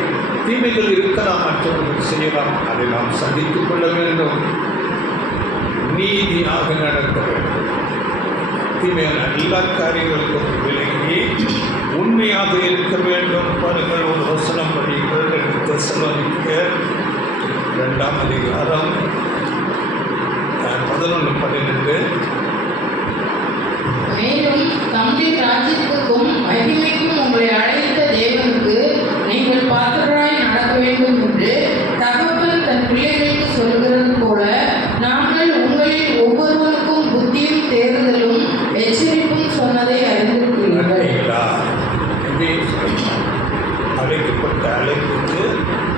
தீமைகள் இருக்கலாம், மற்றவர்கள் செய்யலாம், அதை நாம் சந்தித்துக் கொள்ள வேண்டும், நீதியாக நடக்க வேண்டும். தீமையான எல்லா காரியங்களுக்கும் விலகி உண்மையாக இருக்க வேண்டும். பாருங்கள், ஒரு வசனம் படிங்கள். 2 தெசலோனிக்கேயர் 2ஆம் அதிகாரம் 11-12. மேலும் தம்முடைய ராஜ்யத்துக்கும் மகிமைக்கும் உங்களை அழைத்த தேவனுக்கு நீங்கள் பாத்திரராய் நடக்க வேண்டும் என்று தகப்பன் தன் பிள்ளைகளுக்கு சொல்கிறது போல நாங்கள் உங்களில் ஒவ்வொருவருக்கும் புத்தியும் தேர்தலும் எச்சரிப்பும் சொன்னதை அறிந்திருக்கிறீர்கள். அழைக்கப்பட்ட அழைப்புக்கு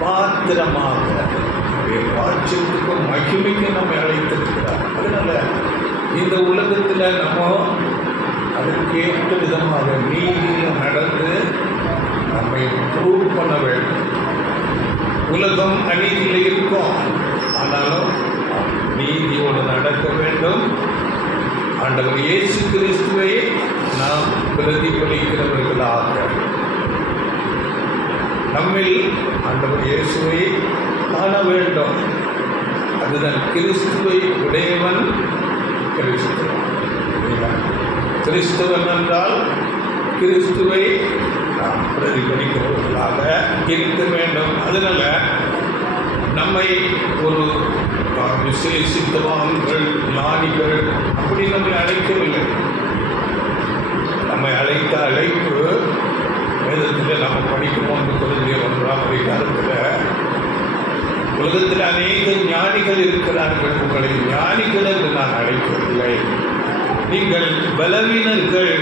பாத்திரமாக ராஜ்யத்துக்கும் மகிமைக்கும் நம்ம அழைத்திருக்கிறார். அதனால இந்த உலகத்தில் நம்ம அதற்கேற்ற விதமாக நீதியில் நடந்து நம்மை ப்ரூவ் பண்ண வேண்டும். உலகம் அநீதியில் இருக்கும், ஆனாலும் நீதியோடு நடக்க வேண்டும். ஆண்டவர் இயேசு கிறிஸ்துவை நாம் பிரதிபலிக்கிறவர்களாக நம்மில் ஆண்டவர் இயேசுவை காண வேண்டும். அதுதான் கிறிஸ்துவை உடையவன் கிறிஸ்துவன். கிறிஸ்துவன் என்றால் கிறிஸ்துவை நாம் பிரதிபலிக்கிறவர்களாக இருக்க வேண்டும். அதனால நம்மை ஒரு விசேஷித்தவான்கள், ஞானிகள் அப்படி நம்மை அழைக்கவில்லை. நம்மை அழைத்த அழைப்பு வேதத்தில் நம்ம படிக்கணும்னு சொல்லிய 1ஆம் அதிகாரத்தில் உலகத்தில் அநேக ஞானிகள் இருக்கிறார்கள், உங்களை ஞானிகள் என்று நான் அழைக்கவில்லை, நீங்கள் பலவீனர்கள்,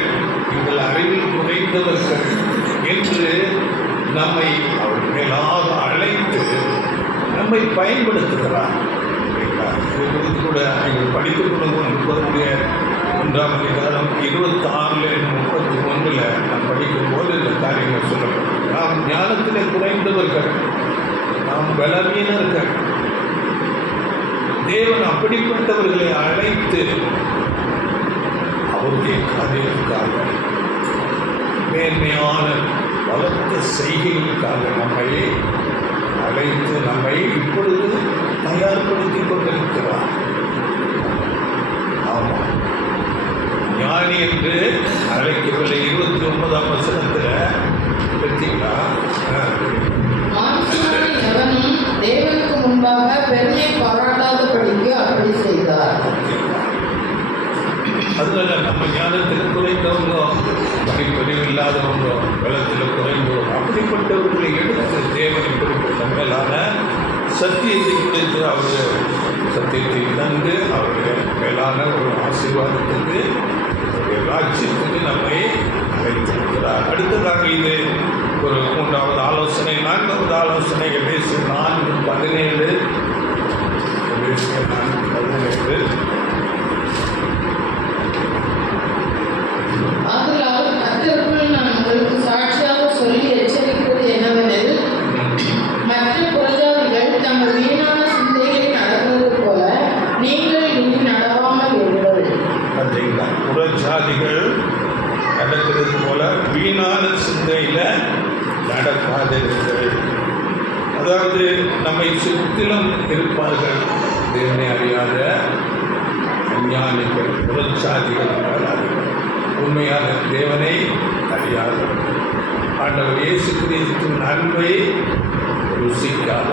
நீங்கள் அறிவில் குறைந்தவர்கள் என்று நம்மை அவர் மேலாக அழைத்து நம்மை பயன்படுத்துகிறார். இது குறித்து கூட நீங்கள் படித்துக் கொள்ளக்கூடிய 1ஆம் அதிகாரம் 26-31 நாம் படிக்கும்போது இந்த காரியங்கள் சொல்லப்படும். நாம் ஞானத்திலே குறைந்தவர்கள், நாம் பலவீனர்கள். தேவன் அப்படிப்பட்டவர்களை அழைத்து அவருடைய காரியத்துக்காக, மேன்மையான வளர்த்த செய்கைகளுக்காக நம்மை அழைத்து நம்மை இப்பொழுது தயார்படுத்தி கொண்டிருக்கிறார். ஆமாம், ஞானி என்று அழைக்கவில்லை. 29ஆம் வசனத்தில் பார்த்தீங்களா? எவனும் தேவனுக்கு முன்பாக பெருமை பாராட்டாதபடிக்கு அப்படி செய்தார். அதனால நம்ம ஞானத்தில் குறைந்தவங்க, படிப்பறிவு இல்லாதவங்க, பலத்தில் குறைந்தவங்க, அப்படிப்பட்டவர்களை எடுத்து தேவன் இப்படிப்பட்ட மேலான சத்தியத்தை கொடுத்து அவருடைய சத்தியத்தை தந்து அவருடைய மேலான ஒரு ஆசீர்வாதத்துக்கு, அவருடைய ராஜ்யத்துக்கு நம்மை அழைத்திருக்கிறார். அடுத்ததாக இது ஒரு 3வது ஆலோசனை. 4வது ஆலோசனை எபேசியர் 4:17. எபேசியர் 4:17. ஆதலால் கர்த்தருக்குள் நான் உங்களுக்கு சாட்சியாக சொல்லி எச்சரிக்கிறது என்னவெனில், மற்ற புறஜாதிகள் தங்கள் வீணான சிந்தைகளை நடப்பது போல நீங்கள் இனி நடவாமல் இருங்கள். பார்த்தீங்களா? புறஜாதிகள் நடக்கிறது போல வீணான சிந்தையில் நடக்காதீர்கள். அதாவது நம்மை சுற்றிலும் இருப்பார்கள் தேவனை அறியாத அஞ்ஞானிகள், புறஜாதிகள், உண்மையான தேவனை அறியாதவர், ஆண்டவர் இயேசு கிறிஸ்துவின் அன்பை ருசிக்காத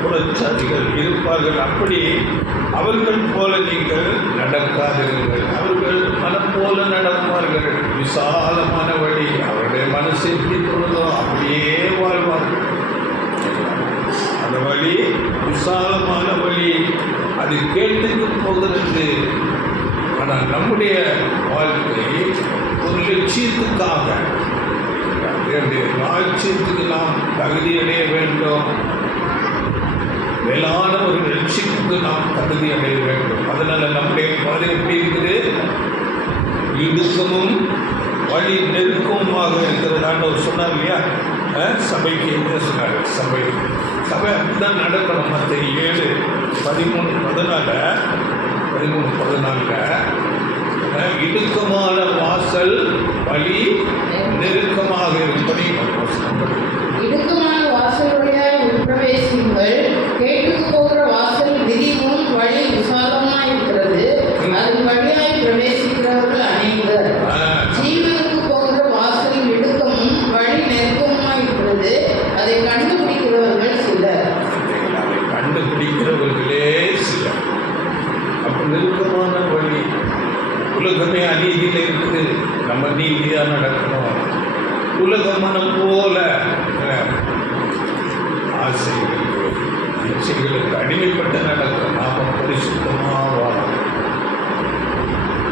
புறஜாதிகள் இருப்பார்கள். அப்படி அவர்கள் போல நீங்கள் நடக்காதிருங்கள். அவர்கள் மனம் போல நடப்பார்கள். விசாலமான வழி, அவருடைய மனசு எப்படி தோணுதோ அப்படியே வாழ்வார்கள். அந்த வழி விசாலமான வழி, அது கேட்டுக்கு போகிறது. ஆனால் நம்முடைய வாழ்க்கை ஒரு லட்சியத்துக்காக தேவனுடைய ராஜ்யத்துக்கு நாம் தகுதி அடைய வேண்டும். மேலான ஒரு ரட்சிப்புக்கு நாம் தகுதி அடைய வேண்டும். அதனால நம்முடைய பாதை எப்படி இருக்குது? இடுக்கமும் வழி நெருக்கமாக இருக்கிறது. ஆண்டவர் சொன்னார் இல்லையா, சபைக்கு என்ன சொன்னார்? சபை அப்படிதான் நடக்கணும். மற்ற 7:13-14 இடுக்கமான வாசல் வழி நெருக்கமாக இருப்பதை இடுக்கமான வாசல் வழியாய் உட்பிரவேசியுங்கள். கேட்டுக்கு போகிற வாசல் விரிவும் வழி விசாலமாய் இருக்கிறது. அதன் வழியாய் பிரவேசிக்கிறவர்கள் அநேகர். ஜீவனுக்கு போகிற வாசல் இடுக்கமும் வழி நெருக்கமாய் இருக்கிறது. அதை கண்டுபிடிக்கிறவர்கள் சிலர். கண்டுபிடிக்கிறவர்களே சிலர். அப்ப நெருக்கமான வழி. உலகமே அநீதியில் இருக்குது. நம்ம நீதியாக நடக்கணும். உலக மனம் போல ஆசைகளுக்கு இச்சைகளுக்கு அடிமைப்பட்டு நடக்கணும். நாம பரிசுத்தமாக வாழணும்.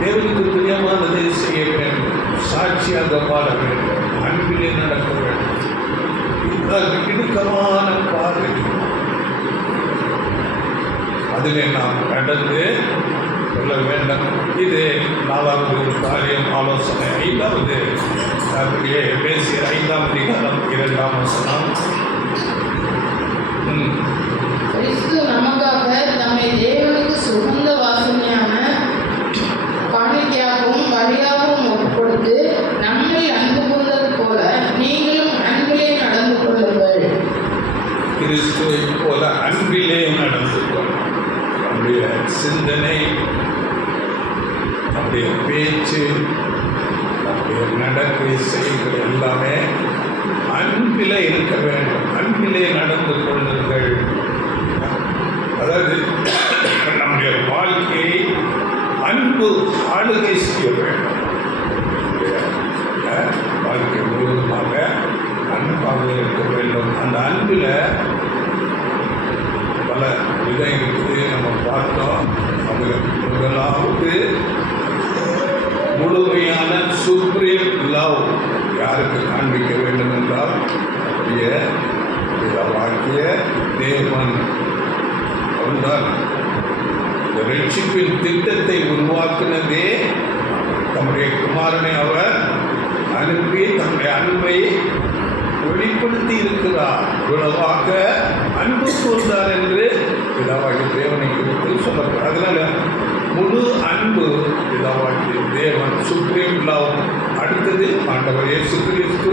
தேவனுக்கு பிரியமானதை செய்ய வேண்டும். சாட்சியாக வாழ வேண்டும். அன்பிலே நடக்க வேண்டும். இடுக்கமான பாதை. அதிலே நாம் நடந்து சொல்ல வேண்டும். இது 4வது காரியம், ஆலோசனை. 5வது பேசிய 5ஆம் அதிகாரம் 2ஆம் வசனம். கிறிஸ்து நமக்காக தம்மை தேவனுக்கு சுகந்த வாசனையான காணிக்கையாகவும் பலியாகவும் ஒப்புக்கொடுத்து நம்மை அன்பு கொண்டது போல நீங்களும் அன்பிலே நடந்து கொள்ளுங்கள். கிறிஸ்துவை போல அன்பிலே நடந்து கொள்ளுங்கள். நம்முடைய சிந்தனை, நம்முடைய பேச்சு, நம்முடைய நடக்கை, செயல்கள் எல்லாமே அன்பிலே இருக்க வேண்டும். அன்பிலே நடந்து கொள்ளுங்கள். அதாவது நம்முடைய வாழ்க்கையை அன்பு ஆளுகை செய்ய வேண்டும். வாழ்க்கை முழுவதுமாக அன்பாக இருக்க வேண்டும். அந்த அன்பில் பல விதம் இருக்குது. நம்ம பார்த்தோம். அது முதலாவது முழுமையான சுப்ரீம் லவ் யாருக்கு காண்பிக்க வேண்டும் என்றால் வாக்கிய தேவன். அவர்தான் இந்த ரட்சிப்பின் திட்டத்தை உருவாக்குனதே. தம்முடைய குமாரனை அவர் அனுப்பி தம்முடைய அன்பை வெளிப்படுத்தி இருக்கிறார். இவ்வளவாக அன்பு கூர்ந்தார் என்று பிதாவாகிய தேவனை குறித்து சொல்லப்படும். அதனால முழு அன்பு பிதாவாகிய தேவன், சுப்ரீம் லவ். அடுத்தது ஆண்டவர் இயேசு கிறிஸ்து.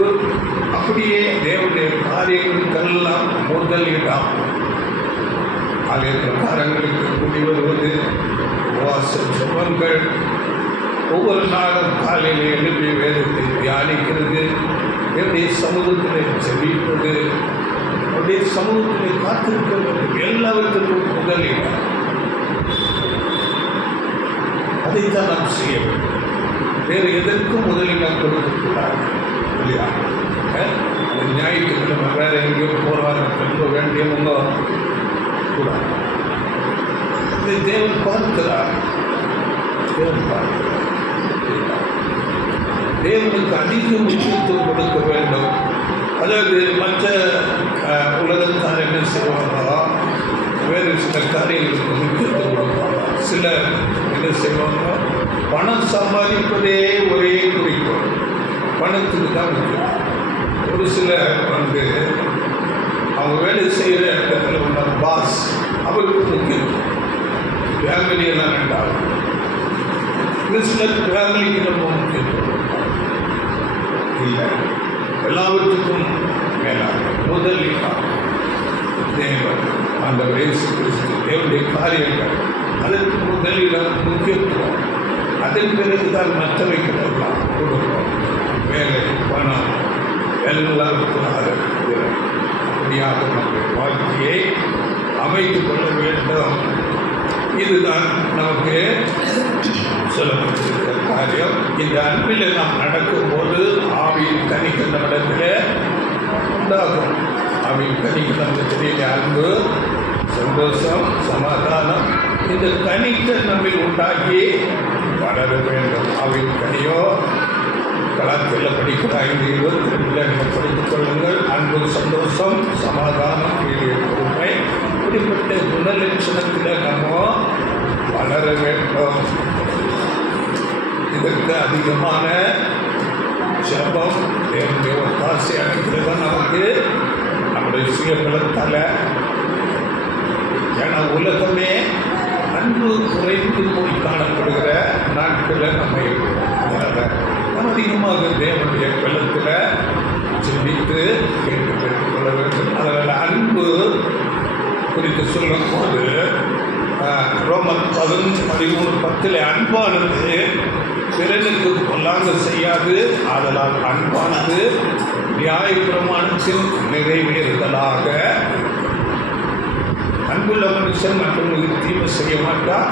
அப்படியே தேவனுடைய காரியங்களுக்கெல்லாம் முதலிடம். ஆலய பிரகாரங்களுக்கு கூடி வருவது, உபவாச ஜெபங்கள், ஒவ்வொரு நாளும் காலையில் எழுப்பி வேதத்தை தியானிக்கிறது, என்னுடைய சமூகத்தில் ஜெபிப்பது, அவருடைய சமூகத்தில் காத்திருக்க வேண்டும். எல்லாவற்றுக்கும் முதலிடம். அதைத்தான் நாம் செய்ய வேண்டும். வேறு எதற்கும் முதலிடம் கொடுக்கக்கூடாது இல்லையா? ஞாயிற்றுக்கிழமை வேற எங்கேயோ போகிறாங்க, திரும்ப வேண்டியவங்க கூடாது. இதை தேவன் பார்க்கிறார். தேவனுக்கு அதிக முக்கியத்துவம் கொடுக்க வேண்டும். அதாவது மற்ற உலகத்தார் என்ன செய்வாங்களோ வேறு சில காரியங்களுக்கு முக்கியத்துவம் கொடுப்பாங்க. சிலர் என்ன செய்வாங்க, பணம் சம்பாதிப்பதே ஒரே குறிக்கோள், பணத்துக்கு தான் முக்கியம். ஒரு சிலர் அவங்க வேலை செய்கிற இடத்துல உள்ள பாஸ், அவருக்கு முக்கியம். ஃபேமிலியெல்லாம் ரெண்டாவது. ஒரு சிலர் ஃபேமிலிக்கு ரொம்ப முக்கியத்துவம் இல்லை. எல்லாவற்றுக்கும் மேலாக முதலில் தேவன், ஆண்டவர் இயேசு கிறிஸ்து, தேவனுடைய காரியங்கள், அதற்கு முதலிடம் முக்கியத்துவம். அதன் பிறகுதான் மற்றவைகளெல்லாம் கொடுக்கும். வேலை, பணம் எல்லாருக்கும் அப்படியாக நம்முடைய வாழ்க்கையை அமைத்துக் கொள்ள வேண்டும். இதுதான் நமக்கு சொல்லப்பட்டிருக்கிற காரியம். இந்த அன்பில் நாம் நடக்கும்போது ஆவியின் கனிகள் நம்மிடத்தில் உண்டாகும். ஆவியின் கனிகள் நமக்கு தெரியல. அன்பு, சந்தோஷம், சமாதானம், இந்த கனிகள் நம்மில் உண்டாக்கி வளர வேண்டும். ஆவியின் கனியோ கலாத்தில் படிக்கிற 5:22 நீங்கள் படித்துக் கொள்ளுங்கள். அன்பு, சந்தோஷம், சமாதானம், பொறுமை, இப்படிப்பட்ட குணலட்சணத்தில் நம்ம வளர வேண்டும். இதற்கு அதிகமான ஜபம், தேவனுடைய ஒத்தாசை அனுப்பிறது தான் நமக்கு நம்முடைய சுயபலத்தால். ஏன்னா உலகமே அன்பு குறைந்து போய் காணப்படுகிற நாட்களில் நம்ம இருக்கிறோம். அதனால் நம்ம அதிகமாக தேவனுடைய பலத்தில் சிந்தித்து கேட்டு பெற்றுக்கொள்ள வேண்டும். அதனால் அன்பு குறித்து சொல்லும் போது ரோமர் 13:10 அன்பானது பிறனுக்கு பொல்லாங்க செய்யாது, ஆதலால் அன்பானது நியாயப்பிரமாணத்தில் நிறைவேறுதலாக. அன்புள்ள மனுஷன் மற்றவங்களுக்கு தீமை செய்ய மாட்டான்.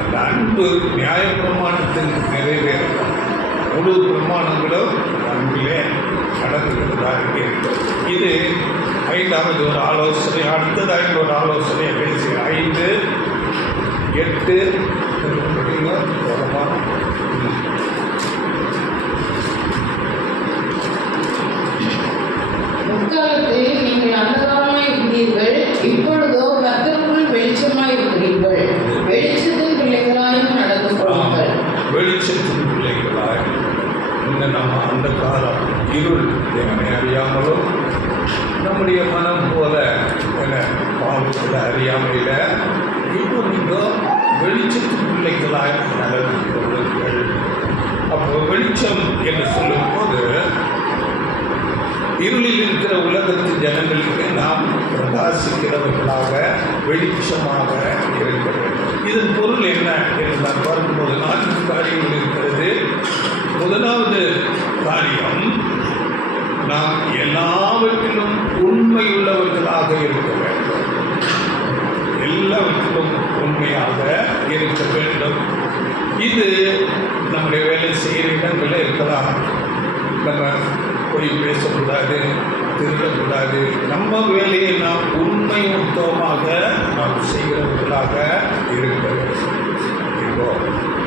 அந்த அன்பு நியாயப்பிரமாணத்தில் நிறைவேறும். முழு பிரமாணங்களும் அன்பிலே நடந்துகிறதாக இருக்கிறது. இது 5வது ஒரு ஆலோசனை. அடுத்ததாக ஒரு ஆலோசனையை பேசி 5, 8 முற்காலத்தில் நீங்கள் அந்தகாரமாய் இருந்தீர்கள், இப்பொழுதோ கர்த்தருக்குள் வெளிச்சமாய் இருக்கிறீர்கள். வெளிச்சத்தின் பிள்ளைகளாயும் நடந்து கொள்ளுங்கள். வெளிச்சத்தின் பிள்ளைகளாய் இன்னும் நம்ம அந்த காலம் இருள் தேவனை அறியாமலும் நம்முடைய மனம் போல பாவத்தில் அறியாமையில் இப்போ நீங்கள் வெளிச்சத்தின் பிள்ளைகளாய் நடந்து கொள்ளுங்கள். அப்போ வெளிச்சம் என்று சொல்லும்போது இருளில் இருக்கிற உலகத்தின் ஜனங்களுக்கு நாம் பிரகாசிக்கிறவர்களாக வெளிச்சமாக இருக்க வேண்டும். இதன் பொருள் என்ன என்று நான் பார்க்கும்போது 4 காரியங்கள் இருக்கிறது. முதலாவது காரியம், நாம் எல்லாவற்றிலும் உண்மையுள்ளவர்களாக இருக்க வேண்டும். எல்லாவற்றிலும் உண்மையாக இருக்க வேண்டும். இது நம்முடைய வேலை செய்கிற இடங்களில் இருக்கலாம். நம்ம போய் பேசக்கூடாது, திருடக்கூடாது. நம்ம வேலையை நாம் உண்மையுத்தமாக நாம் செய்கிறவர்களாக இருக்க வேண்டும். இப்போ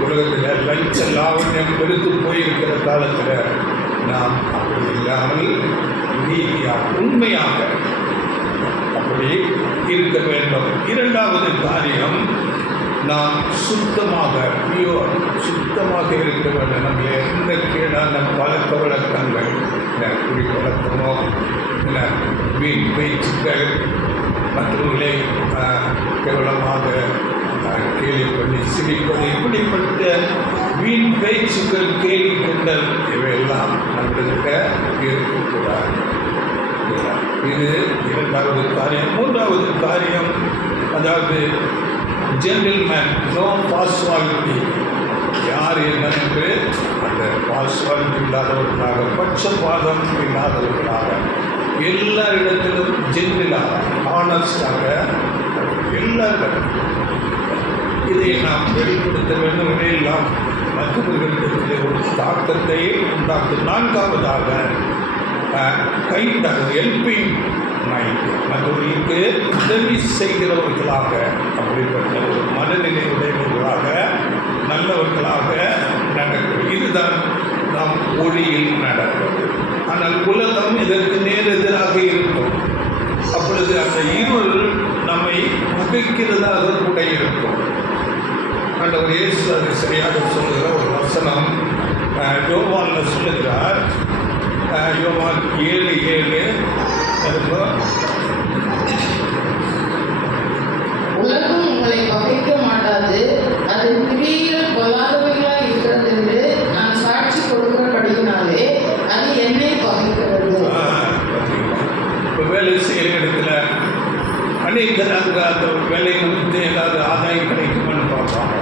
உலகத்தில் லஞ்ச லாவண்யம் பெருத்து போயிருக்கிற காலத்தில் நாம் அப்படி இல்லாமல் நீதியாக உண்மையாக அப்படி இருக்க வேண்டும். 2வது காரியம், நாம் சுத்தமாக சுத்தமாக இருக்க வேண்டும். நம்ம எந்த கீழான பழக்க வழக்கங்கள், குடிப்பழக்கமோ இல்லை வீண் பேச்சுக்கள், மற்றவர்களை கேவலமாக கேலி பண்ணி சிரிப்பது, இப்படிப்பட்ட வீண் பேச்சுக்கள், கேலி கொண்டல், இவையெல்லாம் நம்மகிட்ட இருக்கக்கூடாது. இது 2வது காரியம். 3வது காரியம், அதாவது ஜென்டில்மேன், நோ பார்சுவாலிட்டி. யார் என்னென்று அந்த பார்சுவாலிட்டி இல்லாதவர்களாக, பட்சபாதம் இல்லாதவர்களாக, எல்லா இடத்திலும் ஜென்டிலாக, ஆனஸ்டாக எல்லாரும் இதை நாம் வெளிப்படுத்த வேண்டும். இதையெல்லாம் மற்றவர்களிடத்தில் ஒரு தாக்கத்தை உண்டாக்கும். 4வதாக கைண்டாக, ஹெல்பிங் மைண்ட், மற்றவர்களுக்கு உதவி செய்கிறவர்களாக, அப்படிப்பட்ட ஒரு மனநிலை உடையவர்களாக, நல்லவர்களாக நடக்கும். இதுதான் நாம் ஒளியில் நடக்கும். ஆனால் உலகம் இதற்கு நேர் எதிராக இருக்கும். அப்பொழுது அந்த இருள் நம்மை புகைக்கிறதாக கூட இருக்கும். ஆண்டவர் இயேசு அது சரியாக சொல்லுகிற ஒரு வசனம் யோவானில் சொல்லுகிறார். யோவான் 7:7 உலகம் உங்களை பகைக்க மாட்டாது, அது கிரியைகள் பொல்லாதவைகளாய் இருக்கிறது என்று நான் சாட்சி கொடுக்கிறபடியினாலே அது என்னை பகைக்கிறது. இப்போ வேலை செய்கிற இடத்துல அநேகர் அங்கே அந்த வேலை முடித்து ஏதாவது ஆதாயம் கிடைக்குமான்னு பார்ப்பாங்க.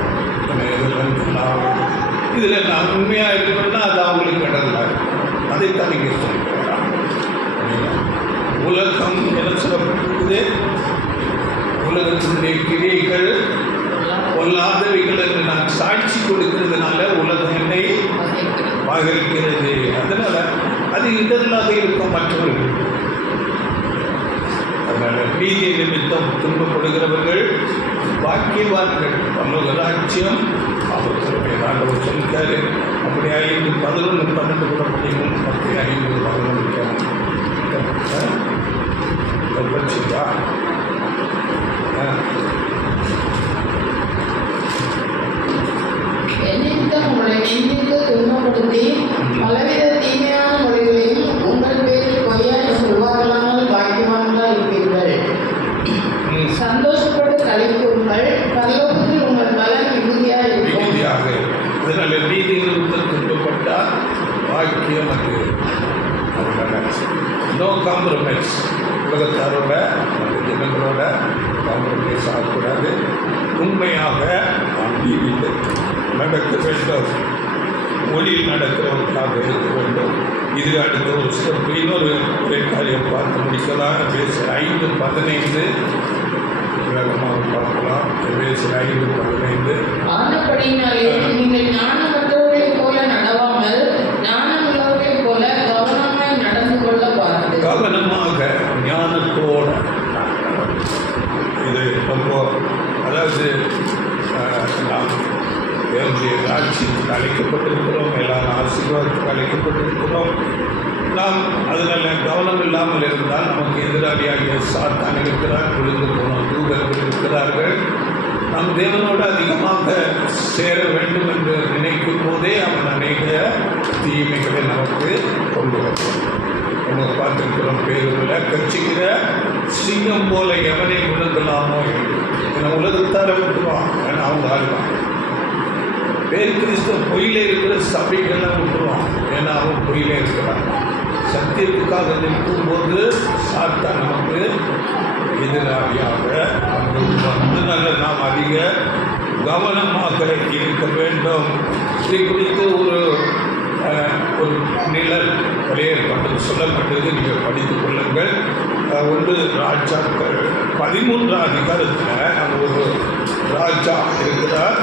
இதில் நான் உண்மையாக இருக்கணும்னா அது அவங்களுக்கு கடல்ல. அதைத்தான் நீங்கள் சொல்லிக்கிறாங்க. உலகம் என்ன சொல்லப்பட்டிருக்குது? உலகத்தினுடைய கிரியைகள் பொல்லாதவைகள் என்று நான் சாட்சி கொடுக்கிறதுனால உலகம் என்னை பகைக்கிறது. அதனால் அது இடர்களாக இருக்கும் மற்றவர்கள். அதனால் நீதி நிமித்தம் துன்பப்படுகிறவர்கள் பாக்கியவான்கள். பரலோக ராஜ்யம் அவர் ஆண்டவர் சொல்லிட்டாரு. அப்படி 5, 11, 12 கூட முடியும். 10, 5, 11 படிச்சுட்டா என்னிடம் உங்களை நிந்தித்து துன்பப்படுத்தி பலவித தீமையான மொழிகளையும் உங்கள் பேரில் பொய்யாய் சொல்வார்களானால் பாக்கியவான்களா இருப்பீர்கள். சந்தோஷப்பட்டு களி கூறுங்கள், பரலோகத்தில் உங்கள் பலன் மிகுதியாக இருக்கும். அதனால நீதியிலிருந்து துன்பப்பட்டால் பாக்கியம் அது. No compromise. உலகத்தாரோட ஜனங்களோட காம்ப்ரமைஸ் ஆகக்கூடாது. உண்மையாக நீதியில் நடக்க வேண்டும், ஒளியில் நடக்கிறவர்களாக இருக்க வேண்டும். இது அடுத்த ஒரு ஸ்டெப். இன்னொரு ஒரே காரியம் பார்த்து முடிக்கலாம். பேசுகிற 5:15 வேகமாக பார்க்கலாம். பேசுகிற 5:15 ஆனபடியினாலே நீங்கள் ஞானமற்றவர்களைப் போல நடவாமல் ஞானமுள்ளவர்களைப் போல கவனமாய் நடந்து கொள்ள பாருங்கள். கவனமாக ஞானத்தோட இது ரொம்ப, அதாவது நாம் தேவனுடைய ராட்சியத்துக்கு அழைக்கப்பட்டிருக்கிறோம், எல்லாரும் ஆசீர்வாதத்துக்கு அழைக்கப்பட்டிருக்கிறோம். நாம் அதனால் கவனம் இல்லாமல் இருந்தால் நமக்கு எதிராளியாகிய சாத்தான் இருக்கிறார், விழுந்து போன தூதர்கள் இருக்கிறார்கள். நாம் தேவனோடு அதிகமாக சேர வேண்டும் என்று நினைக்கும் போதே அவன் அநேக தீமைகளை நமக்கு கொண்டு வருவோம். நம்ம பார்த்துருக்கிறோம், பேருவில் கட்சிக்கிற சிங்கம் போல எவனை விழுந்தலாமோ என்று. ஏன்னா உலகத்தார விட்டுருவான், ஏன்னா அவங்க ஆடுவான். பேர் கிறிஸ்தவ பொயிலே இருக்கிற சபைகள்லாம் விட்டுருவான், ஏன்னா அவன் பொயிலே இருக்கிறான். சத்தியத்துக்காக நிற்கும்போது சாத்தான் நமக்கு எதிராளியாக அதனால நாம் அதிக கவனமாக இருக்க வேண்டும். இதை குறித்து ஒரு நிழல் பழைய சொல்லப்பட்டது, நீங்கள் படித்துக் கொள்ளுங்கள். 1 ராஜாக்கள் 13ஆம் அதிகாரத்தில் அங்கே ஒரு ராஜா இருக்கிறார்.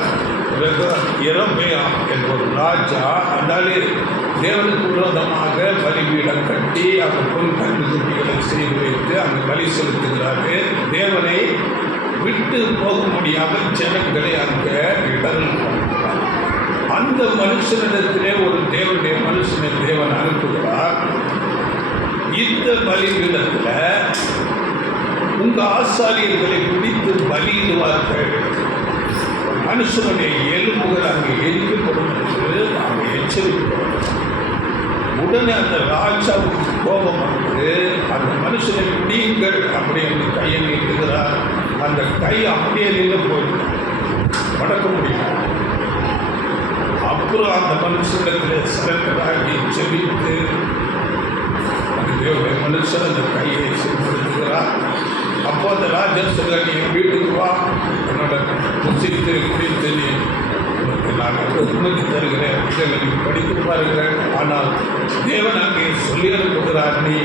எரொபெயாம் என்ற ஒரு ராஜா. அதனாலே தேவனுக்கு விரோதமாக பலிபீடம் கட்டி அந்த பொன் கண்டுகுட்டிகளை செய்து வைத்து அங்கு பலி செலுத்துகிறார்கள். தேவனை விட்டு போக முடியாமல் ஜனங்களை அங்கே இடர்கள் பண்ணுகிறார். அந்த மனுஷனிடத்திலே ஒரு தேவனுடைய மனுஷனை தேவன் அனுப்புகிறார். இந்த பலிபீடத்தில் உங்கள் ஆசாரியர்களை பிடித்து பலியிடுவார்கள், மனுஷனுடைய எலும்புகள் அங்கே எரிக்கப்படும் என்று அங்கே எச்சரிக்கிறார். உடனே அந்த ராஜாவுக்கு கோபம் வந்து அந்த மனுஷனை பிடிங்கள் அப்படி என்று கையை நீட்டுகிறார். அந்த கை அப்படியே நின்று போயிடும், மடக்க முடியும். அப்புறம் அந்த மனுஷனிடத்தில் சிறந்தராகி செவித்து அந்த தேவனுடைய மனுஷன் அந்த கையை செயல்படுத்துகிறார். அப்போ அந்த ராஜா சொல்ல, நீ வீட்டுக்கு வா, என்னோட புசித்து குடித்து நீ நான் உண்மைக்கு தருகிறேன், இதை நீங்கள் படித்து பாருங்கள். ஆனால் தேவன் அங்கே சொல்லி அனுப்புகிறார், நீ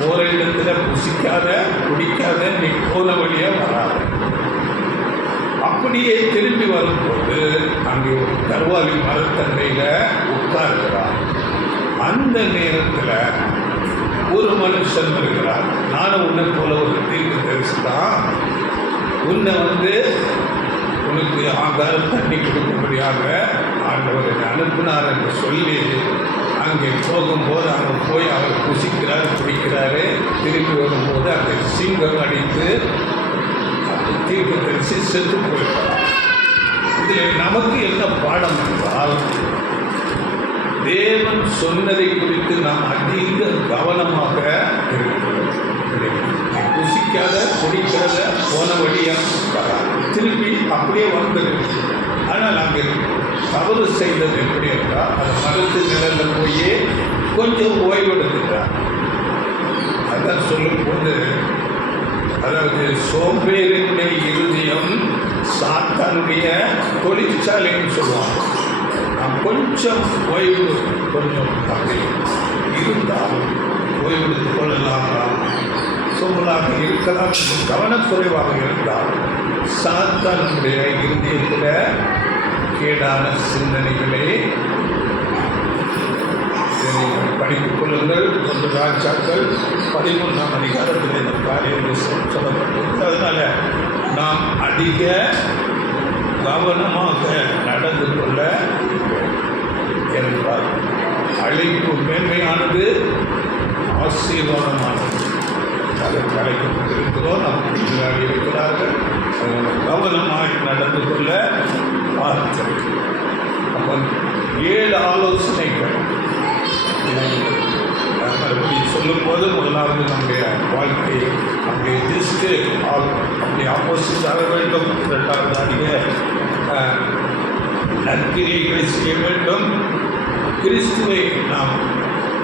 போகிற இடத்துல புசிக்காத குடிக்காத, நீ போன வழியாக வராத. அப்படியே திரும்பி வரும்போது அங்கே ஒரு கருவாலி மரத்தண்டையில் உட்கார்கிறார். அந்த நேரத்தில் ஒரு மனுஷன் இருக்கிறார். நானும் உன்னை போல ஒரு தீர்க்கதரிசி தான், உன்னை உனக்கு ஆகாரம் தண்ணி கொடுக்கும்படியாக ஆண்டவர் அனுப்பினார் என்று சொல்லி அங்கே போகும்போது அங்கே போய் அவர் புசிக்கிறார், குடிக்கிறாரு. திரும்பி வரும்போது அங்கே சிங்கம் அடித்து அந்த தீர்க்கதரிசி செத்து போயிருக்கிறார். இதில் நமக்கு என்ன பாடம் என்றால், தேவன் சொன்னதை குறித்து நாம் அதிக கவனமாக இருக்கிறோம். புசிக்காத குடிக்கிறத போன வழியாக திருப்பி அப்படியே வந்தது. ஆனால் அங்கே தவறு செய்தது எப்படி என்றால், அந்த மரத்து நிழலில் போய் கொஞ்சம் ஓய்வெடுத்துட்டார். அதான் சொல்லும்போது, அதாவது சோம்பேறினுடைய இருதயம் சாத்தானுடைய தொழிற்சாலைன்னு சொல்லுவாங்க. நாம் கொஞ்சம் ஓய்வு கொஞ்சம் அப்படி இருந்தால் ஓய்வெடுத்துக் கொள்ளலாம், சோம்பலாக இருக்கலாம். கவனக்குறைவாக இருந்தால் சாத்தானுடைய இருதயத்தில் கேடான சிந்தனைகளை படித்துக் கொள்ளுங்கள். 1 ராஜாக்கள் 13ஆம் அதிகாரத்தில் இந்த காரியங்கள் சொல்லப்பட்டிருக்கு. அதனால் நாம் அதிக கவனமாக நடந்து கொள்ள என்றார். அழைப்பு மேன்மையானது, ஆசீர்வாதமானது. அதற்கு அழைக்கப்பட்டிருக்கிறோம். நம் பின்னாடி இருக்கிறார்கள். கவனமாய் நடந்து கொள்ள பார்த்தேன். அப்போ 7 ஆலோசனைகள் மறுபடி சொல்லும்போது முதலாவது நம்முடைய வாழ்க்கையை நம்முடைய திருஷ்டு அப்படி ஆப்போசிட் ஆக வேண்டும். 2வது அதிக நற்கிரியைகளை செய்ய வேண்டும். கிறிஸ்துவை நாம்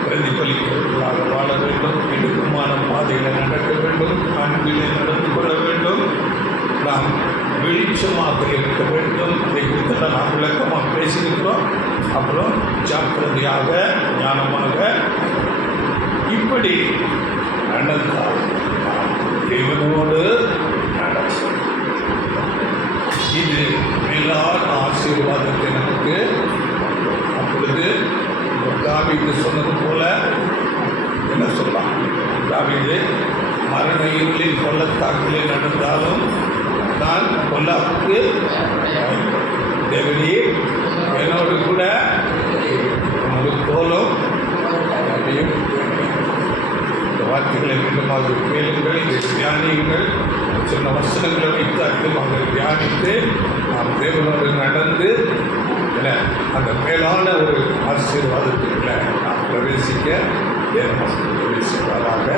பிரதிபலிக்கிறவர்களாக வாழ வேண்டும். இடுக்கமான பாதைகளை நடக்க வேண்டும். அன்பிலே நடந்து கொள்ள வேண்டும். நாம் வெளிச்சமாக இருக்க வேண்டும். அதை குறித்து நாம் விளக்கமாக பேசியிருக்கிறோம். அப்புறம் ஜாக்கிரதையாக ஞானமாக இப்படி நடந்தால் தேவனோடு நடக்கும். இது மேலான ஆசீர்வாதத்தை நமக்கு. அப்பொழுது தாவீது சொன்னது போல என்ன சொல்லலாம்? தாவீது மரண இருளின் பள்ளத்தாக்கிலே நடந்தாலும் நான் பொல்லாப்புக்கு தேவனே என்னோடு கூட உமது கோலும் அப்படியும். இந்த வார்த்தைகளை மீண்டுமாக கேளுங்கள், இதை தியானியுங்கள். சின்ன வசனங்களை வைத்து அர்த்தமாக தியானித்து நாம் தேவனோடு நடந்து அந்த மேலான ஒரு ஆசீர்வாதத்துக்குள்ள நாம் பிரவேசிக்க தேவன் பிரவேசிப்பதாக.